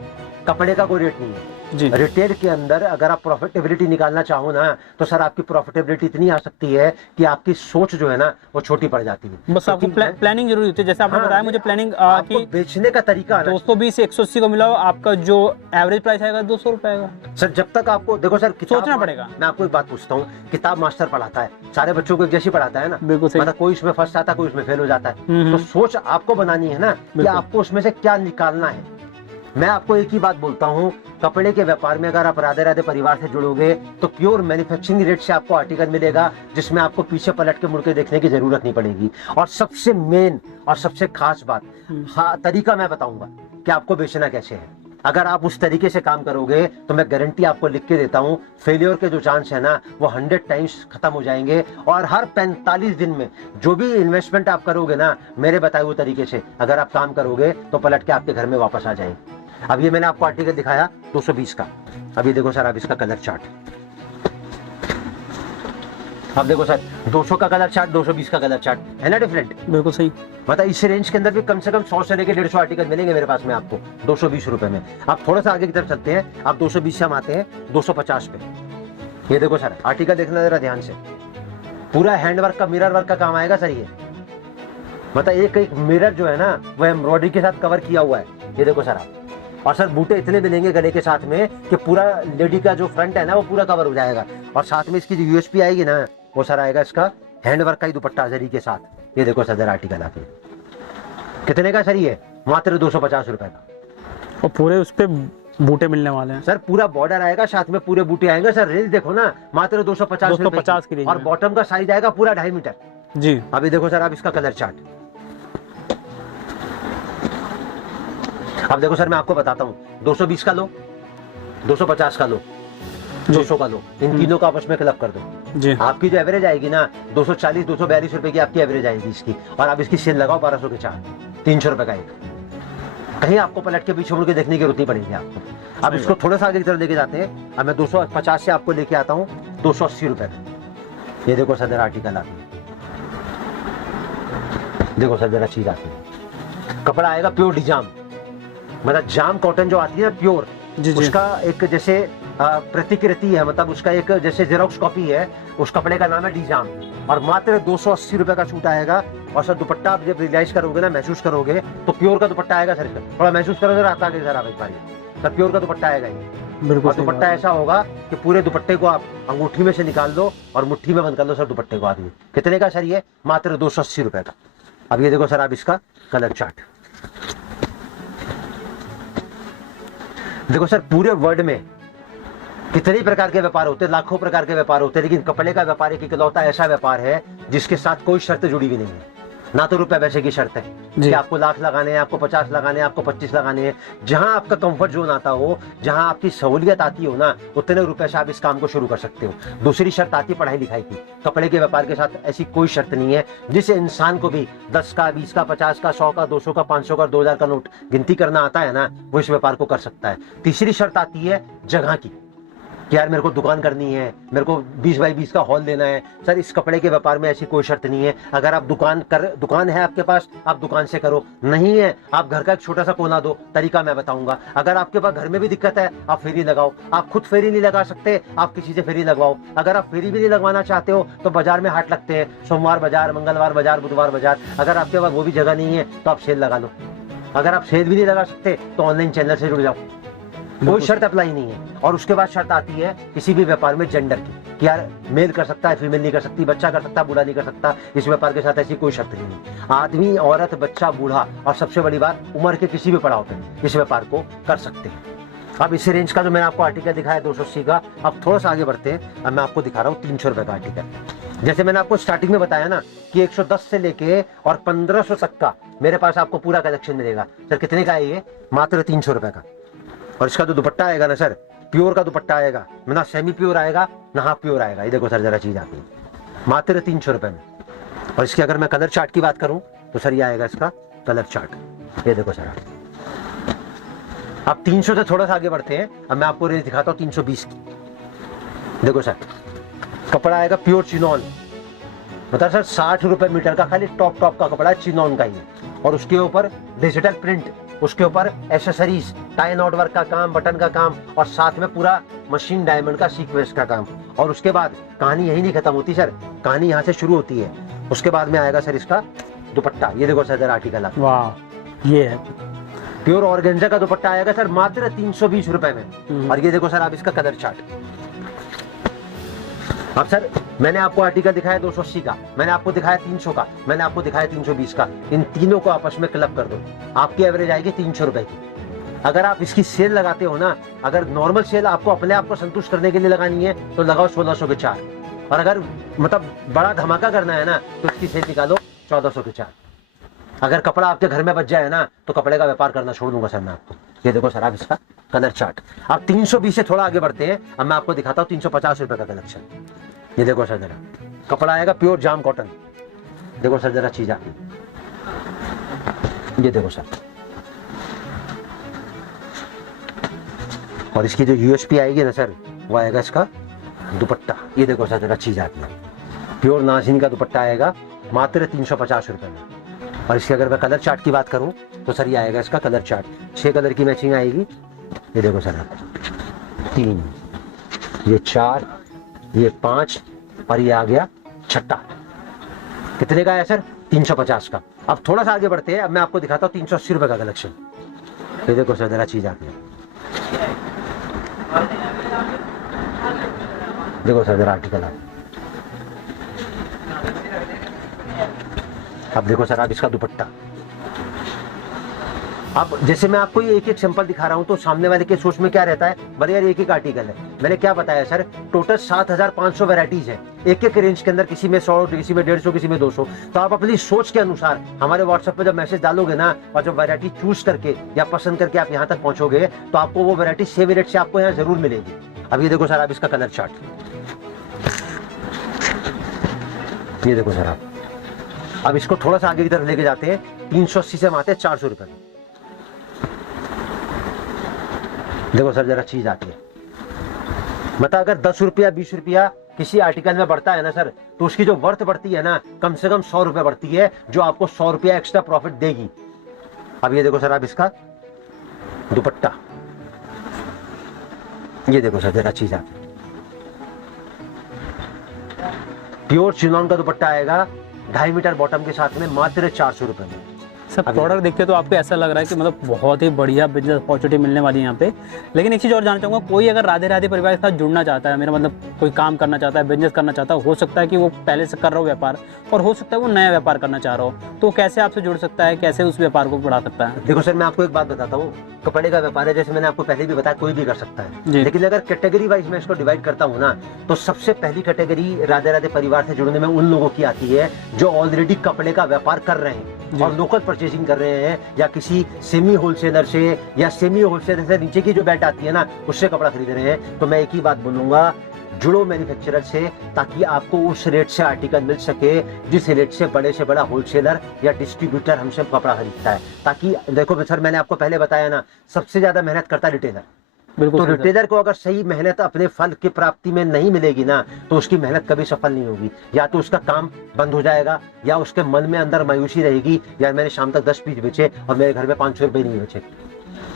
कपड़े का कोई रेट नहीं है। रिटेल के अंदर अगर आप प्रॉफिटेबिलिटी निकालना चाहो ना, तो सर आपकी प्रॉफिटेबिलिटी इतनी आ सकती है कि आपकी सोच जो है ना वो छोटी पड़ जाती है। बस आपको प्लानिंग जरूरी होती है। जैसे आपने बताया मुझे प्लानिंग की बेचने का तरीका 220 से 180 को मिला, आपका जो एवरेज प्राइस आएगा 200 रुपए आएगा। सर जब तक आपको देखो सर सोचना पड़ेगा। मैं आपको एक बात पूछता हूँ, किताब मास्टर पढ़ाता है, सारे बच्चों को एक जैसी पढ़ाता है ना, बिल्कुल सही। मतलब कोई उसमें फर्स्ट आता है, कोई उसमें फेल हो जाता है। तो सोच आपको बनानी है ना कि आपको उसमें से क्या निकालना है। मैं आपको एक ही बात बोलता हूं, कपड़े के व्यापार में अगर आप राधे राधे परिवार से जुड़ोगे तो प्योर मैन्युफैक्चरिंग रेट से आपको आर्टिकल मिलेगा, जिसमें आपको पीछे पलट के मुड़ के देखने की जरूरत नहीं पड़ेगी। और सबसे मेन और सबसे खास बात, हाँ तरीका मैं बताऊंगा कि आपको बेचना कैसे है। अगर आप उस तरीके से काम करोगे तो मैं गारंटी आपको लिख के देता हूं, फेलियर के जो चांस है ना वो 100 टाइम्स खत्म हो जाएंगे। और हर 45 दिन में जो भी इन्वेस्टमेंट आप करोगे ना, मेरे बताए हुए तरीके से अगर आप काम करोगे तो पलट के आपके घर में वापस आ जाएंगे। अब ये मैंने आपको आर्टिकल दिखाया 220 का। अब ये देखो सर, आप इसका कलर चार्ट, अब देखो सर 200 का कलर चार्ट, 220 का कलर चार्ट, है ना डिफरेंट। बिल्कुल सही। मतलब इस रेंज के अंदर भी कम से कम 100 से लेकर 150 आर्टिकल मिलेंगे मेरे पास में आपको 220 रुपए में। आप थोड़ा सा आगे की तरफ चलते हैं, आप 220 से हम आते हैं 250 पे। ये देखो सर आर्टिकल देखना जरा ध्यान से, पूरा हैंडवर्क का, मिरर वर्क का काम आएगा सर ये। मतलब एक एक मिरर जो है ना वो एम्ब्रॉयडरी के साथ कवर किया हुआ है। ये देखो सर आप, और सर बूटे इतने मिलेंगे गले के साथ में कि पूरा लेडी का जो फ्रंट है ना वो पूरा कवर हो जाएगा। और साथ में इसकी जो यूएसपी आएगी ना वो सर आएगा इसका हैंडवर्क का ही दुपट्टा जरी के साथ। ये देखो सर जरा आर्टिकल आके कितने का सर, ये मात्र 250 रुपए का। और पूरे उस पे बूटे मिलने वाले हैं सर, पूरा बॉर्डर आएगा, साथ में पूरे बूटे आएंगे सर। रेंज देखो ना, मात्र 250 की रेंज, और बॉटम का साइज आएगा पूरा 2.5 मीटर जी। अभी देखो सर आप इसका कलर चार्ट। अब देखो सर मैं आपको बताता हूँ, 220 का लो, 250 का लो, 200 का लो, इन तीनों का आपस में क्लब कर दो जी। आपकी जो एवरेज आएगी ना 240 242 रुपए की आपकी एवरेज आएगी इसकी। और आप इसकी सेल लगाओ 1200 के 4, 300 रुपए का एक। कहीं आपको पलट के पीछे मुड़ के देखने की जरूरत नहीं पड़ेगी आपको। अब इसको थोड़ा सा आगे की तरफ लेके जाते हैं। अब मैं 250 से आपको लेके आता हूँ 280 रुपए का। ये देखो सर जरा आर्टिकल आती है, देखो सर जरा चीज आती है। कपड़ा आएगा प्योर डिजाम, मतलब जाम कॉटन जो आती है ना प्योर, उसका एक जैसे प्रतिकृति है, मतलब उसका एक जैसे जेरोक्स कॉपी है। उस कपड़े का नाम है डिजाम, और मात्र 280 रुपए का सूट आएगा। और सर दुपट्टा आप जब रियलाइज करोगे ना, महसूस करोगे, तो प्योर का दुपट्टा आएगा सर। थोड़ा महसूस करो जरा, आता है सर आप एक बार, सर प्योर का दुपट्टा आएगा ये। और दुपट्टा ऐसा होगा कि पूरे दुपट्टे को आप अंगूठी में से निकाल दो और मुट्ठी में बंद कर लो सर दुपट्टे को। आदमी कितने का सर, ये मात्र 280 रुपए का। अब ये देखो सर आप इसका कलर चार्ट, देखो सर पूरे वर्ल्ड में कितने प्रकार के व्यापार होते हैं, लाखों प्रकार के व्यापार होते हैं, लेकिन कपड़े का व्यापार एक इकलौता ऐसा व्यापार है जिसके साथ कोई शर्त जुड़ी हुई नहीं है। ना तो रुपए पैसे की शर्त है कि आपको 1 लाख लगाने हैं, आपको 50 लगाने हैं, आपको 25 लगाने हैं। जहां आपका कंफर्ट जोन आता हो, जहां आपकी सहूलियत आती हो ना, उतने रुपए से आप इस काम को शुरू कर सकते हो। दूसरी शर्त आती है पढ़ाई लिखाई की। कपड़े के व्यापार के साथ ऐसी कोई शर्त नहीं है। जिस इंसान को भी 10 का, 20 का, 50 का, 100 का, 200 का, 500 का, 2000 का नोट गिनती करना आता है ना, वो इस व्यापार को कर सकता है। तीसरी शर्त आती है जगह की, कि यार मेरे को दुकान करनी है, मेरे को 20 बाई 20 का हॉल देना है। सर इस कपड़े के व्यापार में ऐसी कोई शर्त नहीं है। अगर आप दुकान है आपके पास, आप दुकान से करो, नहीं है आप घर का एक छोटा सा कोना दो। तरीका मैं बताऊंगा। अगर आपके पास घर में भी दिक्कत है, आप फेरी लगाओ। आप खुद फेरी नहीं लगा सकते, आप किसी से फेरी लगवाओ। अगर आप फेरी भी नहीं लगवाना चाहते हो तो बाजार में हाट लगते हैं, सोमवार बाजार, मंगलवार बाजार, बुधवार बाजार। अगर आपके पास वो भी जगह नहीं है तो आप सेल लगा लो। अगर आप सेल भी नहीं लगा सकते तो ऑनलाइन चैनल से जुड़ जाओ, कोई शर्त अप्लाई नहीं है। और उसके बाद शर्त आती है किसी भी व्यापार में जेंडर की, कि यार मेल कर सकता है, फीमेल नहीं कर सकती, बच्चा कर सकता है, बूढ़ा नहीं कर सकता। इस व्यापार के साथ ऐसी कोई शर्त नहीं है। आदमी, औरत, बच्चा, बूढ़ा, और सबसे बड़ी बात उम्र के किसी भी पड़ाव पे इस व्यापार को कर सकते हैं। अब इस रेंज का जो मैंने आपको आर्टिकल दिखाया 280 का, अब थोड़ा सा आगे बढ़ते हैं। अब मैं आपको दिखा रहा हूँ 300 रुपए का आर्टिकल। जैसे मैंने आपको स्टार्टिंग में बताया ना कि 110 से लेके और 1500 तक का मेरे पास आपको पूरा कलेक्शन मिलेगा। सर कितने का है ये? मात्र 300 रुपए का। और इसका जो दुपट्टा आएगा ना सर, प्योर का दुपट्टा आएगा, ना सेमी प्योर आएगा ना हाफ प्योर आएगा। ये देखो सर जरा चीज आती है मात्र 300 रुपए में। और इसकी अगर मैं कलर चार्ट की बात करूं तो सर ये आएगा इसका कलर चार्ट। ये देखो सर आप 300 से थोड़ा सा आगे बढ़ते हैं, अब मैं आपको रेंज दिखाता हूँ 320 की। देखो सर कपड़ा आएगा प्योर चिनॉन, मतलब सर 60 रुपए मीटर का खाली टॉप का कपड़ा चिनॉन का ही है। और उसके ऊपर डिजिटल प्रिंट, उसके ऊपर एसेसरीज, टाई नॉट वर्क का काम, बटन का काम, और साथ में पूरा मशीन डायमंड का सीक्वेंस का काम। और उसके बाद कहानी यही नहीं खत्म होती सर, कहानी यहाँ से शुरू होती है। उसके बाद में आएगा सर इसका दुपट्टा। ये देखो सर जरा आर्टिकल आप, वाह ये है प्योर ऑर्गेन्जा का दुपट्टा आएगा सर मात्र 320 रुपए में। और ये देखो सर आप इसका कलर चार्ट। अब सर मैंने आपको आर्टिकल दिखाया 280 का, मैंने आपको दिखाया 300 का, मैंने आपको दिखाया 320 का। इन तीनों को आपस में क्लब कर दो, आपकी एवरेज आएगी 300 रुपए की। अगर आप इसकी सेल लगाते हो ना, अगर नॉर्मल सेल आपको अपने आप को संतुष्ट करने के लिए लगानी है तो लगाओ 1600 के 4। और अगर मतलब बड़ा धमाका करना है ना तो इसकी सेल निकालो 1400 के 4। अगर कपड़ा आपके घर में बच जाए ना तो कपड़े का व्यापार करना छोड़ दूंगा सर मैं आपको। ये देखो सर आप इसका कलर चार्ट। आप 320 से थोड़ा आगे बढ़ते हैं, अब मैं आपको दिखाता हूँ 350 रुपए का कलेक्शन। ये देखो सर जरा कपड़ा आएगा प्योर जाम कॉटन। देखो सर जरा चीज आती, ये देखो सर। और इसकी जो यूएसपी आएगी ना सर वो आएगा इसका दुपट्टा। ये देखो सर जरा चीज आती है, प्योर नाज़नीन का दुपट्टा आएगा मात्र 350 रुपए में। और इसके अगर मैं कलर चार्ट की बात करूं तो सर ये आएगा इसका कलर चार्ट। 6 कलर की मैचिंग आएगी। ये देखो सर 3, ये 4, ये 5 और ये आ गया छठा। कितने का है सर? 350 का। अब थोड़ा सा आगे बढ़ते हैं, अब मैं आपको दिखाता हूँ 380 रुपए का कलेक्शन। ये देखो सर जरा चीज आती है, देखो सर जरा आर्टिकल अब देखो सर आप इसका दुपट्टा। अब जैसे मैं आपको ये एक एक सैंपल दिखा रहा हूं तो सामने वाले के सोच में क्या रहता है, बड़े यार एक एक आर्टिकल है। मैंने क्या बताया सर, टोटल 7500 वैरायटीज है एक एक रेंज के अंदर, किसी में 100, किसी में 150, किसी में 200। तो आप अपनी सोच के अनुसार हमारे व्हाट्सएप पे जब मैसेज डालोगे ना और जब वैरायटी चूज करके या पसंद करके आप यहाँ तक पहुंचोगे तो आपको वो वैरायटी सेम रेट से आपको यहाँ जरूर मिलेगी। अब ये देखो सर आप इसका कलर चार्ट। ये देखो सर आप, अब इसको थोड़ा सा आगे की तरफ लेके जाते हैं, 380 से हम आते हैं 400 रुपए में। देखो सर जरा चीज आती है, मतलब अगर 10 रुपया 20 रुपया किसी आर्टिकल में बढ़ता है ना सर तो उसकी जो वर्थ बढ़ती है ना कम से कम 100 रुपए बढ़ती है, जो आपको 100 रुपया एक्स्ट्रा प्रॉफिट देगी। अब ये देखो सर आप इसका दुपट्टा। ये देखो सर जरा चीज आती है, प्योर चिनॉन का दुपट्टा आएगा 2.5 मीटर बॉटम के साथ में मात्र 400 रुपए में। सब प्रोडक्ट देखते तो आपको ऐसा लग रहा है कि मतलब बहुत ही बढ़िया बिजनेस अपॉर्चुनिटी मिलने वाली है यहाँ पे। लेकिन एक चीज़ और जानना चाहूँगा, कोई अगर राधे राधे परिवार के साथ जुड़ना चाहता है, मेरा मतलब कोई काम करना चाहता है, बिजनेस करना चाहता है, हो सकता है कि वो पहले से कर रहा हो व्यापार और हो सकता है वो नया व्यापार करना चाह रहा हो, तो कैसे आपसे जुड़ सकता है, कैसे उस व्यापार को बढ़ा सकता है? देखो सर मैं आपको एक बात बताता हूँ, कपड़े का व्यापार है, जैसे मैंने आपको पहले भी बताया कोई भी कर सकता है, लेकिन अगर कैटेगरी वाइज मैं इसको डिवाइड करता हूँ ना तो सबसे पहली कैटेगरी राधे राधे परिवार से जुड़ने में उन लोगों की आती है जो ऑलरेडी कपड़े का व्यापार कर रहे हैं और लोकल परचेजिंग कर रहे हैं, या किसी सेमी होलसेलर से या सेमी होलसेलर से नीचे की जो बैट आती है ना उससे कपड़ा खरीद रहे हैं। तो मैं एक ही बात बोलूंगा, जुड़ो मैन्युफैक्चरर से, ताकि आपको उस रेट से आर्टिकल मिल सके जिस रेट से बड़ा होलसेलर या डिस्ट्रीब्यूटर हमसे कपड़ा खरीदता है। ताकि देखो सर मैंने आपको पहले बताया ना, सबसे ज्यादा मेहनत करता है रिटेलर। तो रिटेलर को अगर सही मेहनत अपने फल की प्राप्ति में नहीं मिलेगी ना तो उसकी मेहनत कभी सफल नहीं होगी, या तो उसका काम बंद हो जाएगा या उसके मन में अंदर मायूसी रहेगी, यार मैंने शाम तक 10 पीस बेचे और मेरे घर में 500 रुपए नहीं बचे।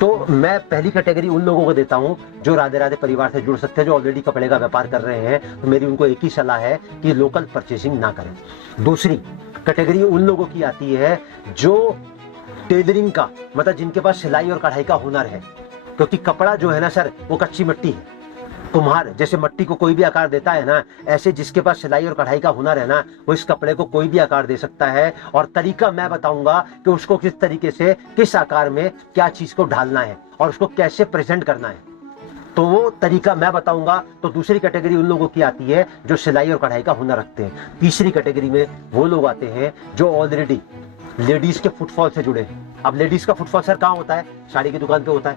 तो मैं पहली कैटेगरी उन लोगों को देता हूं जो राधे राधे परिवार से जुड़ सकते हैं, जो ऑलरेडी कपड़े का व्यापार कर रहे हैं। तो मेरी उनको एक ही सलाह है कि लोकल परचेसिंग ना करें। दूसरी कैटेगरी उन लोगों की आती है जो टेलरिंग का, मतलब जिनके पास सिलाई और कढ़ाई का हुनर है, क्योंकि कपड़ा जो है ना सर वो कच्ची मिट्टी है। कुम्हार जैसे मिट्टी को कोई भी आकार देता है ना, ऐसे जिसके पास सिलाई और कढ़ाई का हुनर है ना वो इस कपड़े को कोई भी आकार दे सकता है। और तरीका मैं बताऊंगा कि उसको किस तरीके से, किस आकार में क्या चीज को ढालना है और उसको कैसे प्रेजेंट करना है। तो वो तरीका मैं बताऊंगा। तो दूसरी कैटेगरी उन लोगों की आती है जो सिलाई और कढ़ाई का हुनर रखते हैं। तीसरी कैटेगरी में वो लोग आते हैं जो ऑलरेडी लेडीज के फुटफॉल से जुड़े हैं। अब लेडीज का फुटफॉल सर कहाँ होता है? साड़ी की दुकान पे होता है,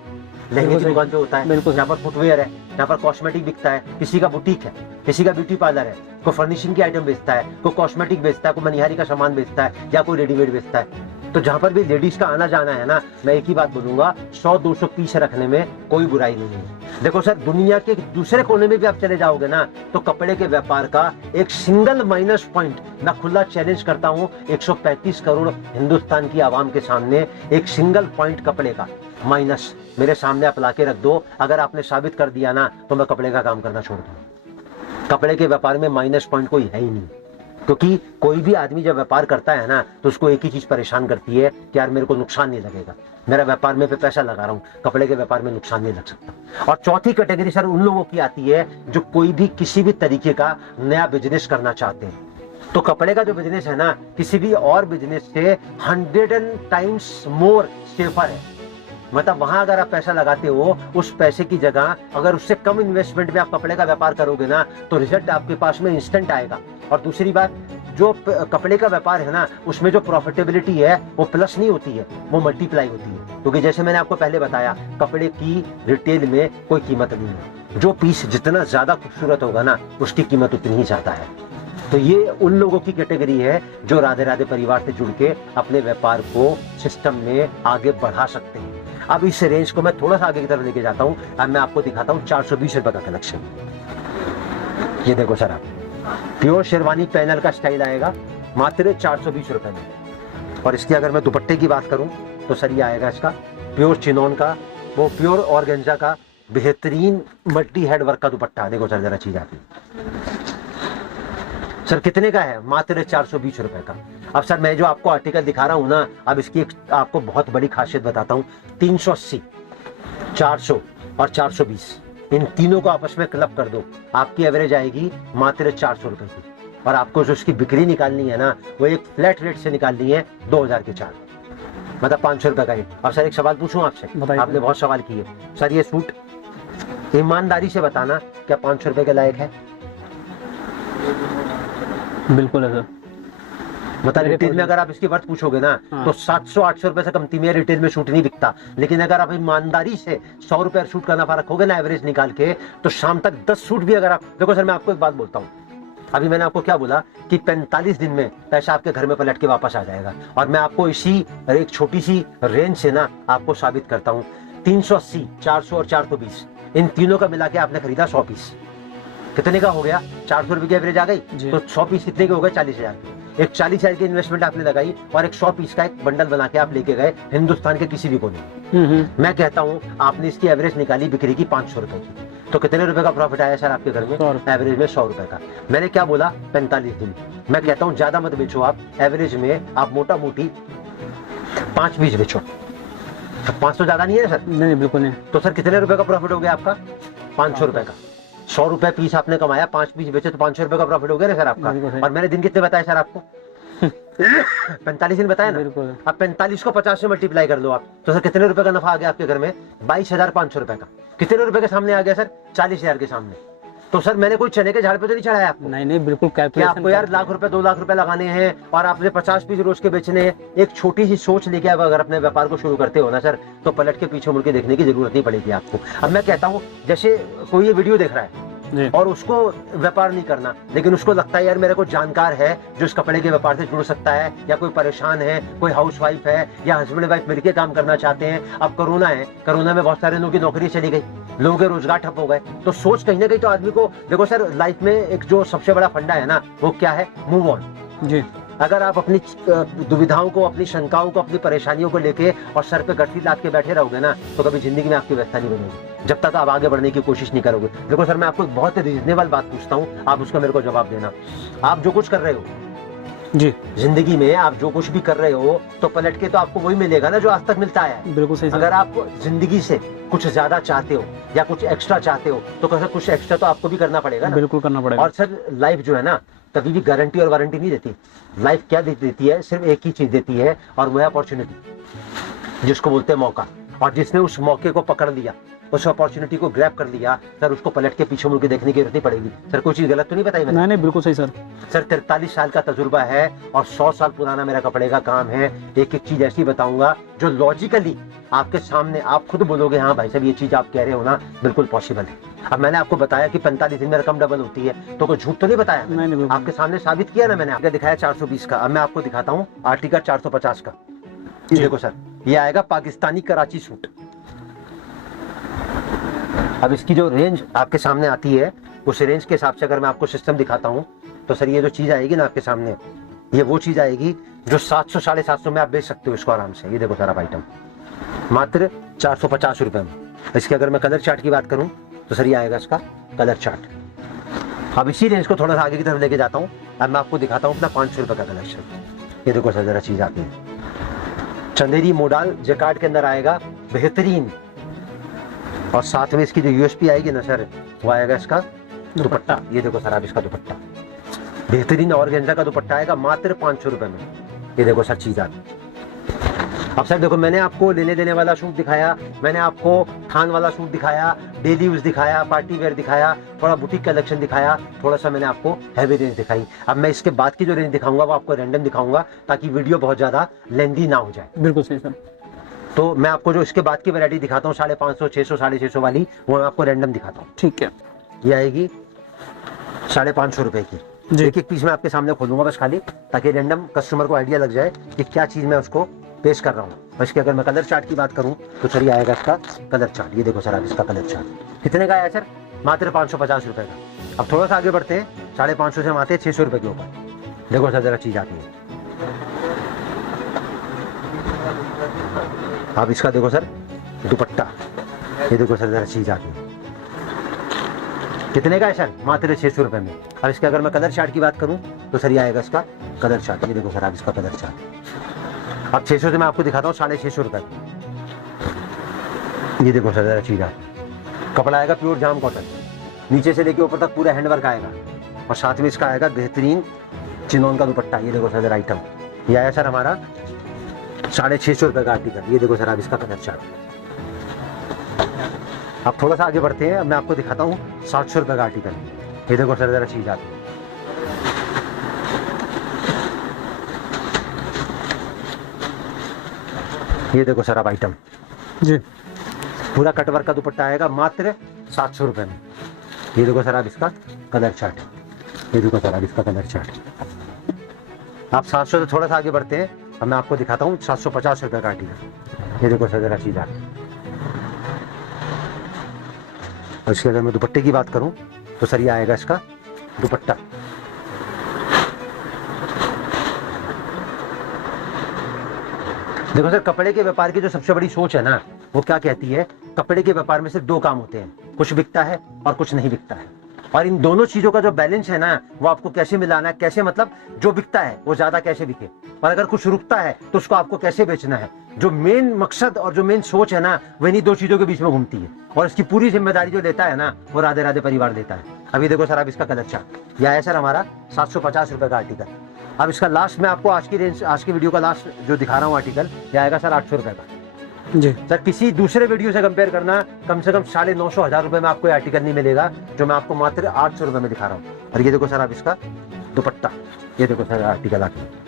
लहंगे की दुकान पे होता है, जहाँ पर फुटवेयर है, जहाँ पर कॉस्मेटिक बिकता है, किसी का बुटीक है, किसी का ब्यूटी पार्लर है, कोई फर्निशिंग की आइटम बेचता है, कोई कॉस्मेटिक बेचता है, कोई मनिहारी का सामान बेचता है, या कोई रेडीमेड बेचता है। तो जहाँ पर भी लेडीज का आना जाना है ना, मैं एक ही बात बोलूंगा, 100-200 पीस रखने में कोई बुराई नहीं है। देखो सर, दुनिया के दूसरे कोने में भी आप चले जाओगे ना, तो कपड़े के व्यापार का एक सिंगल माइनस पॉइंट मैं खुला चैलेंज करता हूँ 135 करोड़ हिंदुस्तान की आवाम के सामने, एक सिंगल पॉइंट कपड़े का माइनस मेरे सामने आप लाके रख दो। अगर आपने साबित कर दिया ना, तो मैं कपड़े का काम करना छोड़ दूँ। कपड़े के व्यापार में माइनस पॉइंट कोई है ही नहीं, क्योंकि कोई भी आदमी जब व्यापार करता है ना, तो उसको एक ही चीज परेशान करती है कि यार मेरे को नुकसान नहीं लगेगा, मेरा व्यापार में पे पैसा लगा रहा हूँ, कपड़े के व्यापार में नुकसान नहीं लग सकता। और चौथी कैटेगरी सर उन लोगों की आती है जो कोई भी किसी भी तरीके का नया बिजनेस करना चाहते हैं। तो कपड़े का जो बिजनेस है ना, किसी भी और बिजनेस से 100 टाइम्स मोर सेफर है। मतलब वहां अगर आप पैसा लगाते हो, उस पैसे की जगह अगर उससे कम इन्वेस्टमेंट में आप कपड़े का व्यापार करोगे ना, तो रिजल्ट आपके पास में इंस्टेंट आएगा। और दूसरी बात, जो कपड़े का व्यापार है ना, उसमें जो प्रॉफिटेबिलिटी है वो प्लस नहीं होती है, वो मल्टीप्लाई होती है। क्योंकि जैसे मैंने आपको पहले बताया, कपड़े की रिटेल में कोई कीमत नहीं है। जो पीस जितना ज्यादा खूबसूरत होगा ना, उसकी कीमत उतनी ही ज्यादा है। तो ये उन लोगों की कैटेगरी है जो राधे राधे परिवार से जुड़ के अपने व्यापार को सिस्टम में आगे बढ़ा सकते हैं। अब इस रेंज को मैं थोड़ा सा आगे की तरफ लेके जाता हूँ। अब मैं आपको दिखाता हूँ 420 रुपए का कलेक्शन। ये देखो सर, आप प्योर शेरवानी पैनल का स्टाइल आएगा मात्र 420 रुपए में। और इसकी अगर मैं दुपट्टे की बात करूं, तो सर ये आएगा इसका प्योर चिनोन का, वो प्योर ऑर्गेंजा का बेहतरीन मल्टी हेड वर्क का दुपट्टा। देखो सर, जरा चीज आती है सर, कितने का है? मात्र 420 रुपए का। अब सर मैं जो आपको आर्टिकल दिखा रहा हूं ना, अब इसकी एक आपको बहुत बड़ी खासियत बताता हूं। 380, 400 और 420, इन तीनों को आपस में क्लब कर दो, आपकी एवरेज आएगी मात्र 400 रुपए की। और आपको जो उसकी बिक्री निकालनी है ना, वो एक फ्लैट रेट से निकालनी है 2000 के 4, मतलब 500 रुपए का रेट। अब सर एक सवाल पूछूं आपसे, आपने बहुत सवाल किए सर, ये सूट ईमानदारी से बताना क्या 500 रुपए के लायक है? बिल्कुल है सर। मतलब रिटेल में अगर आप इसकी वर्थ पूछोगे ना, तो 700-800 रुपए से कमती में रिटेल में सूट नहीं बिकता। लेकिन अगर आप ईमानदारी से 100 रुपए सूट का नफा रखोगे ना एवरेज निकाल के, तो शाम तक 10 सूट भी अगर आप देखो सर, मैं आपको एक बात बोलता हूँ, अभी मैंने आपको क्या बोला कि 45 दिन में पैसा आपके घर में पलट के वापस आ जाएगा। और मैं आपको इसी एक छोटी सी रेंज से ना आपको साबित करता हूँ। 380, 400 और 420, इन तीनों का मिला के आपने खरीदा 100 पीस, कितने का हो गया? 400 रुपए की एवरेज आ गई, तो 100 पीस कितने के हो गए? 40,000 के। एक 40,000 की इन्वेस्टमेंट आपने लगाई और एक 100 पीस का एक बंडल बना के आप लेके गए हिंदुस्तान के किसी भी कोने। मैं कहता हूँ आपने इसकी एवरेज निकाली बिक्री की 500 रुपए की, तो कितने रुपए का प्रॉफिट आया सर आपके घर में? एवरेज में 100 रुपए का। मैंने क्या बोला? 45 दिन। मैं कहता हूँ ज्यादा मत बेचो आप, एवरेज में आप मोटा मोटी 5 पीस बेचो। 500 ज्यादा नहीं है सर? नहीं, बिल्कुल नहीं। तो सर कितने रुपए का प्रॉफिट हो गया आपका? 500 रुपए का। 100 रुपए पीस आपने कमाया, 5 पीस बेचे तो 500 रुपए का प्रॉफिट हो गया ना सर आपका। और मैंने दिन कितने बताए सर आपको? 45 दिन बताया ना। अब 45 को 50 से मल्टीप्लाई कर लो आप, तो सर कितने रुपए का नफा आ गया आपके घर में? 22,500 रुपए का। कितने रुपए के सामने आ गया सर? 40,000 के सामने। तो सर मैंने कोई चने के झाड़ पे तो नहीं चढ़ाया आपको। नहीं, बिल्कुल कैलकुलेशन। आपको यार लाख रुपए 2 लाख रुपए लगाने हैं और आपने 50 पीस रोज के बेचने हैं। एक छोटी सी सोच लेके आप अगर अपने व्यापार को शुरू करते हो ना सर, तो पलट के पीछे मुड़ के देखने की जरूरत नहीं पड़ेगी आपको। अब मैं कहता हूँ, जैसे कोई ये वीडियो देख रहा है और उसको व्यापार नहीं करना, लेकिन उसको लगता है यार मेरे को जानकार है जो इस कपड़े के व्यापार से जुड़ सकता है, या कोई परेशान है, कोई हाउसवाइफ है या हस्बैंड वाइफ मिलकर काम करना चाहते हैं। अब कोरोना है, कोरोना में बहुत सारे लोगों की नौकरी चली गई, लोगों के रोजगार ठप हो गए। तो सोच कहीं ना कहीं तो आदमी को, देखो सर लाइफ में एक जो सबसे बड़ा फंडा है ना, वो क्या है? मूव ऑन जी। अगर आप अपनी दुविधाओं को, अपनी शंकाओं को, अपनी परेशानियों को लेके और सर पे गठरी लाद के बैठे रहोगे ना, तो कभी जिंदगी में आपकी व्यवस्था नहीं बनेगी, जब तक आप आगे बढ़ने की कोशिश नहीं करोगे। देखो सर, मैं आपको एक बहुत रीजनेबल बात पूछता हूँ, आप उसका मेरे को जवाब देना। आप जो कुछ कर रहे हो जी जिंदगी में, आप जो कुछ भी कर रहे हो, तो पलट के तो आपको वही मिलेगा ना जो आज तक मिलता है। बिल्कुल सही। अगर आप जिंदगी से कुछ ज्यादा चाहते हो या कुछ एक्स्ट्रा चाहते हो, तो कुछ एक्स्ट्रा तो आपको भी करना पड़ेगा ना। बिल्कुल करना पड़ेगा। और सर लाइफ जो है ना, कभी भी गारंटी और वारंटी नहीं देती। लाइफ क्या देती है? सिर्फ एक ही चीज देती है, और वो है अपॉर्चुनिटी, जिसको बोलते हैं मौका। और जिसने उस मौके को पकड़ लिया, उस अपॉर्चुनिटी को ग्रैब कर लिया सर, उसको पलट के पीछे मुड़ के देखने की जरूरत नहीं पड़ेगी। सर कोई चीज गलत तो नहीं बताई मैंने? नहीं बिल्कुल सही सर। सर 43 साल का तजुर्बा है और 100 साल पुराना मेरा कपड़े का काम है। एक एक चीज ऐसी बताऊंगा जो लॉजिकली आपके सामने आप खुद बोलोगे हाँ भाई साहब ये चीज आप कह रहे हो ना बिल्कुल पॉसिबल है। अब मैंने आपको बताया कि 45 दिन में रकम डबल होती है, तो कोई झूठ तो नहीं बताया मैंने? नहीं, आपके सामने साबित किया ना मैंने। आपको दिखाया 420 का, अब मैं आपको दिखाता हूँ आर्टिकल 450 का। ये देखो सर, ये आएगा पाकिस्तानी कराची सूट। अब इसकी जो रेंज आपके सामने आती है उस रेंज के हिसाब से अगर मैं आपको सिस्टम दिखाता हूँ तो सर ये जो चीज आएगी ना आपके सामने, ये वो चीज आएगी जो 700 साढ़े 700 में आप बेच सकते हो इसको आराम से। ये देखो सर आप आइटम मात्र 450 रुपए में। इसके अगर मैं कलर चार्ट की बात करूं तो सर ये आएगा इसका कलर चार्ट। अब इसी रेंज को थोड़ा सा आगे की तरफ लेके जाता हूँ। अब मैं आपको दिखाता हूँ अपना 500 रुपए का कलेक्शन। ये देखो सर जरा चीज आती है, चंदेरी मोडाल जैकार्ड के अंदर आएगा बेहतरीन, और साथ में इसकी जो यूएसपी आएगी ना सर वो आएगा इसका दुपट्टा। ये देखो सर आप इसका दुपट्टा बेहतरीन ऑर्गेन्जा का दुपट्टा आएगा मात्र 500 रुपए में। ये देखो सर चीज आती। अब सर देखो मैंने आपको लेने देने वाला सूट दिखाया, मैंने आपको थान वाला सूट दिखाया, डेली यूज दिखाया, पार्टी वेयर दिखाया, थोड़ा बुटीक कलेक्शन दिखाया, थोड़ा सा मैंने आपको हैवी रेंज दिखाई। अब मैं इसके बाद की जो रेंज दिखाऊंगा वो आपको रैंडम दिखाऊंगा ताकि वीडियो बहुत ज्यादा लेंदी ना हो जाए। बिल्कुल सही सर। तो मैं आपको जो इसके बाद की वैरायटी दिखाता हूँ 550, 600, 650 वाली, वो मैं आपको रैंडम दिखाता हूँ। ठीक है, ये आएगी 550 रुपए की। एक एक पीस मैं आपके सामने खोलूंगा बस खाली, ताकि रैंडम कस्टमर को आइडिया लग जाए कि क्या चीज मैं उसको पेश कर रहा हूँ। और इसके अगर मैं कलर चार्ट की बात करूँ तो सर ये आएगा इसका कलर चार्ट। ये देखो सर आप इसका कलर चार्ट कितने का है सर? मात्र 550 रुपए का। अब थोड़ा सा आगे बढ़ते हैं, 550 से हम आते हैं 600 रुपए के ऊपर। देखो सर जरा चीज आती है, आप इसका देखो सर दुपट्टा। ये देखो सर जरा चीज आती है, कितने का है सर? मात्र 600 रुपए में। अब इसके अगर मैं कलर चार्ट की बात करूं तो सर ये आएगा इसका कलर चार्ट। ये देखो सर आप इसका कलर चार्ट। अब 600 से मैं आपको दिखाता हूँ 650 रुपए। ये देखो सर जरा चीज आती, कपड़ा आएगा प्योर जाम कॉटन, नीचे से लेके ऊपर तक पूरा हैंडवर्क आएगा, और साथ में इसका आएगा बेहतरीन चिनोन का दुपट्टा। ये देखो सर जरा आइटम, ये आया सर हमारा 650 रुपए का आर्टिकल। ये देखो सर आप इसका कलर चार्ट। अब थोड़ा सा आगे बढ़ते हैं, अब मैं आपको दिखाता हूँ 700 रुपए का आर्टिकल। ये देखो सर जरा चीज आती है, ये देखो सर आप आइटम जी, पूरा कटवर्क का दुपट्टा आएगा मात्र 700 रुपए में। ये देखो सर आप इसका कलर चार्ट। ये देखो सर आप इसका कलर चार्ट। आप 700 से थोड़ा सा आगे बढ़ते हैं, अब मैं आपको दिखाता हूँ 750 रुपए का आर्टिकल। ये देखो सर जरा चीज आती। और इसके अगर मैं दुपट्टे की बात करूं तो सर ये आएगा इसका दुपट्टा। देखो सर कपड़े के व्यापार की जो सबसे बड़ी सोच है ना वो क्या कहती है, कपड़े के व्यापार में सिर्फ दो काम होते हैं, कुछ बिकता है और कुछ नहीं बिकता है। और इन दोनों चीजों का जो बैलेंस है ना वो आपको कैसे मिलाना है, कैसे मतलब जो बिकता है वो ज्यादा कैसे बिके, और अगर कुछ रुकता है तो उसको आपको कैसे बेचना है। जो मेन मकसद और जो मेन सोच है ना वो इन्हीं दो चीजों के बीच में घूमती है, और इसकी पूरी जिम्मेदारी जो लेता है ना वो राधे राधे परिवार लेता है। अभी देखो सर आप इसका कलर चार्ट, यह है सर हमारा 750 रुपए का आर्टिकल। अब इसका लास्ट में आपको आज की वीडियो का लास्ट जो दिखा रहा हूँ आर्टिकल, यह आएगा सर 800 रुपए का। जी सर किसी दूसरे वीडियो से कंपेयर करना कम से कम 950 1000 रुपए में आपको ये आर्टिकल नहीं मिलेगा जो मैं आपको मात्र 800 रुपए में दिखा रहा हूँ। और ये देखो सर आप इसका दुपट्टा। ये देखो सर आर्टिकल आके।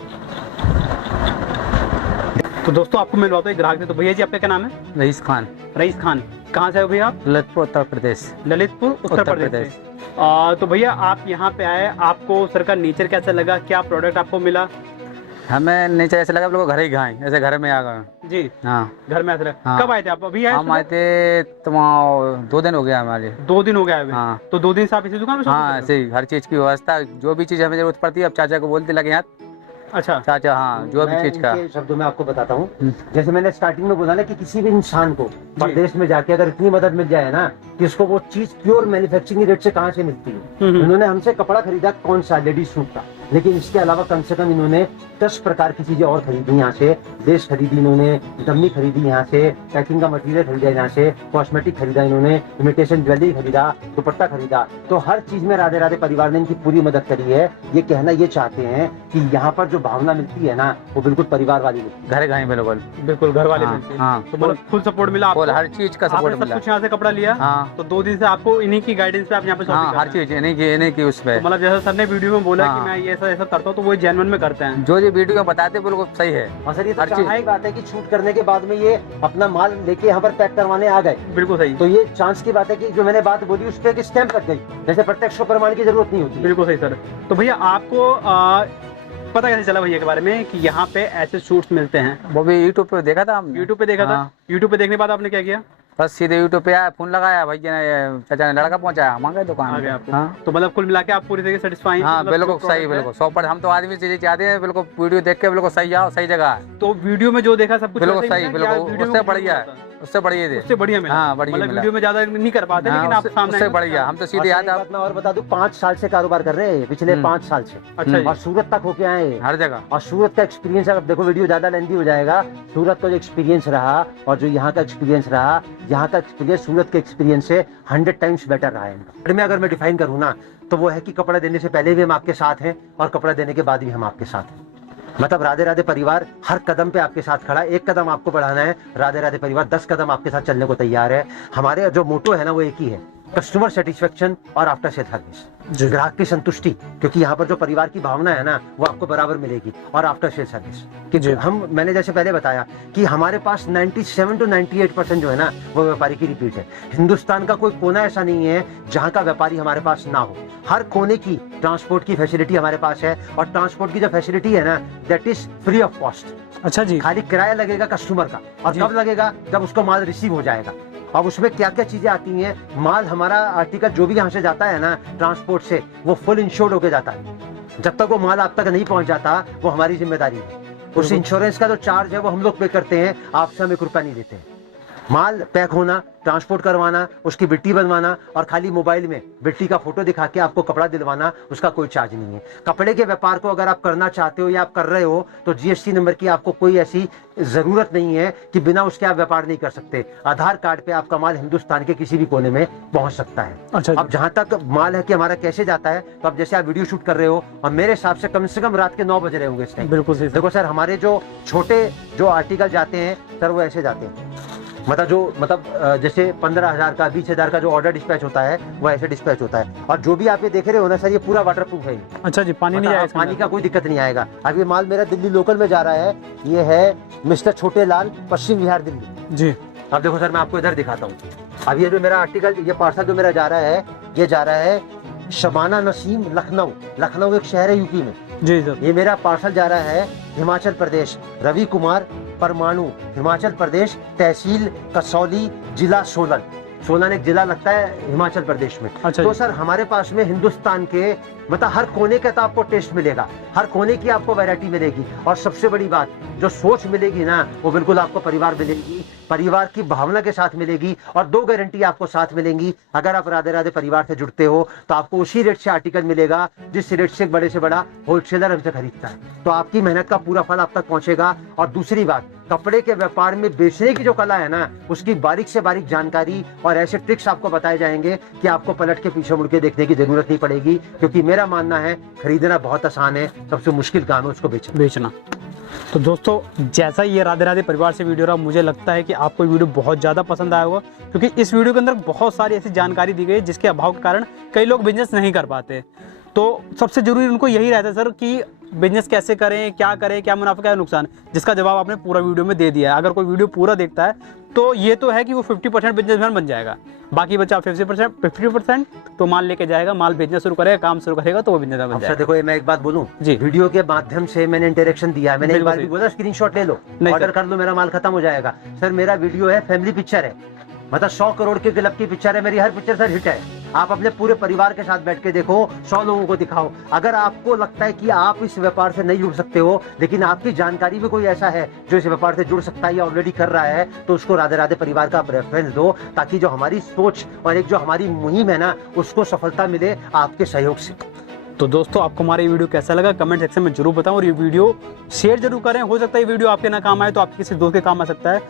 तो दोस्तों आपको मिलवाता हूँ ग्राहक से। तो भैया जी आपका क्या नाम है? रईस खान। रईस खान, कहाँ से हो भैया आप? ललितपुर उत्तर प्रदेश। ललितपुर उत्तर प्रदेश। तो भैया आप यहाँ पे आए, आपको सर का नेचर कैसा लगा, क्या प्रोडक्ट आपको मिला? हमें नेचर ऐसा लगा लोग घर ही खाएं, ऐसे घर में आ गए जी। हाँ घर में ऐसा लगा। हाँ। कब आए थे आप? अभी आए? हम आए थे तो वहाँ 2 दिन हो गया हमारे। 2 दिन हो गए अभी? हाँ। तो 2 दिन से आप इसी दुकान में शॉपिंग हाँ कर रहे ऐसे ही हर चीज की व्यवस्था, जो भी चीज हमें जरूरत पड़ती है अब चाचा को बोलते लगे यहाँ। हो? अच्छा चाचा हाँ जो भी मैं चीज का। इनके शब्दों में आपको बताता हूँ, जैसे मैंने स्टार्टिंग में बोला ना कि किसी भी इंसान को प्रदेश में जाके अगर इतनी मदद मिल जाए ना कि उसको वो चीज प्योर मैन्युफैक्चरिंग रेट से कहाँ से मिलती है। उन्होंने हमसे कपड़ा खरीदा कौन सा, लेडीज सूट का, लेकिन इसके अलावा कम से कम इन्होंने 10 प्रकार की चीजें और खरीदी यहाँ से। लेस खरीदी इन्होंने, डम्मी खरीदी यहाँ से, पैकिंग का मटेरियल खरीदा यहाँ से, कॉस्मेटिक खरीदा इन्होंने, इमिटेशन ज्वेलरी खरीदा, दुपट्टा खरीदा। तो हर चीज में राधे राधे परिवार ने इनकी पूरी मदद करी है। ये कहना ये चाहते हैं कि यहाँ पर जो भावना मिलती है ना, वो बिल्कुल परिवार वाली मिलती घर गाय बिल्कुल बिल्कुल घर वाले हाँ, मिलते हैं। हाँ। तो मतलब फुल सपोर्ट मिला आपको, हर चीज का सपोर्ट आपने सब मिला। कुछ यहाँ से कपड़ा लिया। हाँ। तो 2 दिन से आपको इन्हीं की गाइडेंस पे आप यहाँ पे shopping हाँ, कर हर रहे हैं। चीज इन्हीं की उस पे। तो मतलब जैसा सर ने वीडियो में बोला हाँ। कि मैं ये ऐसा ऐसा करता हूँ, तो वो जेन्युइन में करते हैं। जो वीडियो में बताते बिल्कुल सही है। है। और सर ये तो हर चीज- चाहे बात है कि शूट करने के बाद में ये अपना माल लेके यहाँ पर पैक करवाने आ गए, बिल्कुल सही, तो ये चांस की बात है कि जो मैंने बात बोली उस पर एक स्टैंप लग गई। जैसे प्रत्यक्ष प्रमाण की जरूरत नहीं होती। बिल्कुल सही सर। तो भैया आपको पता कैसे चला भैया के बारे में कि यहाँ पे ऐसे सूट्स मिलते हैं? वो भी यूट्यूब पे देखा था हमने। यूट्यूब पे देखा था। हाँ। यूट्यूब पे देखने के बाद आपने क्या किया? बस सीधे यूट्यूब पे आया, फोन लगाया, भैया ने चाचा ने लड़का पहुंचाया, हम आ गए दुकान आ पे। गए आपको। हाँ तो मतलब कुल मिला के आप पूरी तरीके से सेटिस्फाई हैं? हाँ मतलब बिल्कुल जो सही, product है। बिल्कुल 100%। हम तो आदमी चीजें चाहते हैं बिल्कुल वीडियो देख के बिल्कुल सही आओ, सही जगह है। तो वीडियो में जो देखा सब कुछ बिल्कुल वैसा ही सही, मिला कि बिल्कुल वीडियो उससे में बढ़िया होता? है, उससे बढ़िया दे। उससे बढ़िया मिला। हाँ, बढ़िया मतलब मिला। वीडियो में ज्यादा नहीं कर पाते, हाँ, लेकिन आप उससे- सामने उससे आएंगे तो बढ़िया। हम तो और सीधे सर याद एक आप बात मैं और बता दूं, 5 साल से कारोबार कर रहे हैं पिछले 5 साल से। अच्छा जी। और सूरत तक होके आए हैं। हर जगह। और सूरत का एक्सपीरियंस, अगर देखो वीडियो ज्यादा लेंथी हो जाएगा, सूरत का जो एक्सपीरियंस रहा और जो यहाँ का एक्सपीरियंस रहा, यहाँ का एक्सपीरियंस सूरत के एक्सपीरियंस से 100 टाइम्स बेटर रहा है इनका। में अगर मैं डिफाइन करूँ ना, तो वो है कि कपड़ा देने से पहले भी हम आपके साथ हैं और कपड़ा देने के बाद भी हम आपके साथ हैं। मतलब राधे राधे परिवार हर कदम पे आपके साथ खड़ा है। एक कदम आपको बढ़ाना है, राधे राधे परिवार 10 कदम आपके साथ चलने को तैयार है। हमारे जो मोटो है ना, वो एक ही है, कस्टमर सेटिस्फेक्शन और आफ्टर सेल सर्विस, ग्राहक की संतुष्टि। क्योंकि यहाँ पर जो परिवार की भावना है ना, वो आपको बराबर मिलेगी। और आफ्टर सेल सर्विस कि मैंने जैसे पहले बताया कि हमारे पास 97 to 98% जो है ना, वो व्यापारी की रिपीट है। हिंदुस्तान का कोई कोना ऐसा नहीं है जहाँ का व्यापारी हमारे पास ना हो। हर कोने की ट्रांसपोर्ट की फैसिलिटी हमारे पास है। और ट्रांसपोर्ट की जो फैसिलिटी है ना, that is free of cost. अच्छा जी। खाली किराया लगेगा कस्टमर का। और कब लगेगा? जब उसको माल रिसीव हो जाएगा। अब उसमें क्या क्या चीजें आती हैं, माल हमारा आर्टिकल जो भी यहाँ से जाता है ना ट्रांसपोर्ट से, वो फुल इंश्योर्ड होके जाता है। जब तक वो माल आप तक नहीं पहुंच जाता, वो हमारी जिम्मेदारी है। उस इंश्योरेंस का जो चार्ज है वो हम लोग पे करते हैं, आपसे हम 1 रुपया नहीं लेते हैं। माल पैक होना, ट्रांसपोर्ट करवाना, उसकी बिट्टी बनवाना और खाली मोबाइल में बिट्टी का फोटो दिखा के आपको कपड़ा दिलवाना, उसका कोई चार्ज नहीं है। कपड़े के व्यापार को अगर आप करना चाहते हो या आप कर रहे हो, तो जीएसटी नंबर की आपको कोई ऐसी जरूरत नहीं है कि बिना उसके आप व्यापार नहीं कर सकते। आधार कार्ड पे आपका माल हिंदुस्तान के किसी भी कोने में पहुंच सकता है। अच्छा। अब जहां तक माल है कि हमारा कैसे जाता है, तो अब जैसे आप वीडियो शूट कर रहे हो और मेरे हिसाब से कम रात के 9 बज रहे होंगे इस टाइम। बिल्कुल सही। देखो सर, हमारे जो छोटे जो आर्टिकल जाते हैं सर, वो ऐसे जाते हैं। मतलब जैसे 15,000 का 20,000 का जो ऑर्डर डिस्पैच होता है, वो ऐसे डिस्पैच होता है। और जो भी आप ये देख रहे हो ना सर, ये पूरा वाटरप्रूफ है। अच्छा जी। पानी नहीं मतलब आएगा? पानी का कोई दिक्कत नहीं आएगा। अब ये माल मेरा दिल्ली लोकल में जा रहा है। ये है मिस्टर छोटे लाल, पश्चिम बिहार, दिल्ली जी। अब देखो सर, मैं आपको इधर दिखाता हूँ। अब ये जो मेरा आर्टिकल, ये पार्सल जो मेरा जा रहा है, ये जा रहा है शबाना नसीम, लखनऊ एक शहर है यूपी में। जी सर। ये मेरा पार्सल जा रहा है हिमाचल प्रदेश, रवि कुमार, परमाणु, हिमाचल प्रदेश, तहसील कसौली, जिला सोलन एक जिला लगता है हिमाचल प्रदेश में। अच्छा तो सर हमारे पास में हिंदुस्तान के मतलब हर कोने का तो आपको टेस्ट मिलेगा, हर कोने की आपको वैरायटी मिलेगी। और सबसे बड़ी बात, जो सोच मिलेगी ना, वो बिल्कुल आपको परिवार मिलेगी, परिवार की भावना के साथ मिलेगी। और 2 गारंटी आपको साथ मिलेंगी। अगर आप राधे राधे परिवार से जुड़ते हो, तो आपको उसी रेट से आर्टिकल मिलेगा जिस रेट से बड़े बड़ा होलसेलर हमसे खरीदता है। तो आपकी मेहनत का पूरा फल आप तक पहुंचेगा। और दूसरी बात, कपड़े के व्यापार में बेचने की जो कला है ना, उसकी बारीक से बारीक जानकारी और ऐसे ट्रिक्स आपको बताए जाएंगे कि आपको पलट के पीछे मुड़ के देखने की जरूरत नहीं पड़ेगी। क्योंकि मेरा मानना है, खरीदना बहुत आसान है, सबसे मुश्किल काम है उसको बेचना। तो दोस्तों, जैसा ये राधे राधे परिवार से वीडियो रहा, मुझे लगता है कि आपको वीडियो बहुत ज़्यादा पसंद आया होगा। क्योंकि इस वीडियो के अंदर बहुत सारी ऐसी जानकारी दी गई है जिसके अभाव के कारण कई लोग बिजनेस नहीं कर पाते। तो सबसे जरूरी उनको यही रहता है सर कि बिजनेस कैसे करें, क्या मुनाफा, क्या नुकसान, जिसका जवाब आपने पूरा वीडियो में दे दिया है। अगर कोई वीडियो पूरा देखता है तो ये तो है कि वो 50% बिजनेसमैन बन जाएगा, बाकी बचा 50% तो माल लेके जाएगा, माल बेचना शुरू करेगा, काम शुरू करेगा, तो वो बिजनेसमैन बन जाएगा। देखो, ये मैं एक बात बोलूं जी, वीडियो के माध्यम से मैंने इंटरेक्शन दिया है। मैंने एक बार भी बोला स्क्रीनशॉट ले लो, ऑर्डर कर लो, मेरा माल खत्म हो जाएगा। सर मेरा वीडियो है, फैमिली पिक्चर है, मतलब 100 करोड़ के क्लब की पिक्चर है मेरी। हर पिक्चर सर हिट है। आप अपने पूरे परिवार के साथ बैठ के देखो, 100 लोगों को दिखाओ। अगर आपको लगता है कि आप इस व्यापार से नहीं जुड़ सकते हो, लेकिन आपकी जानकारी में कोई ऐसा है जो इस व्यापार से जुड़ सकता है या ऑलरेडी कर रहा है, तो उसको राधे राधे परिवार का प्रेफरेंस दो, ताकि जो हमारी सोच और एक जो हमारी मुहिम है ना, उसको सफलता मिले आपके सहयोग से। तो दोस्तों आपको हमारा ये वीडियो कैसा लगा कमेंट सेक्शन में जरूर बताएं और ये वीडियो शेयर जरूर करें। हो सकता है ये वीडियो आपके ना काम आए तो आपके किसी दोस्त के काम आ सकता है।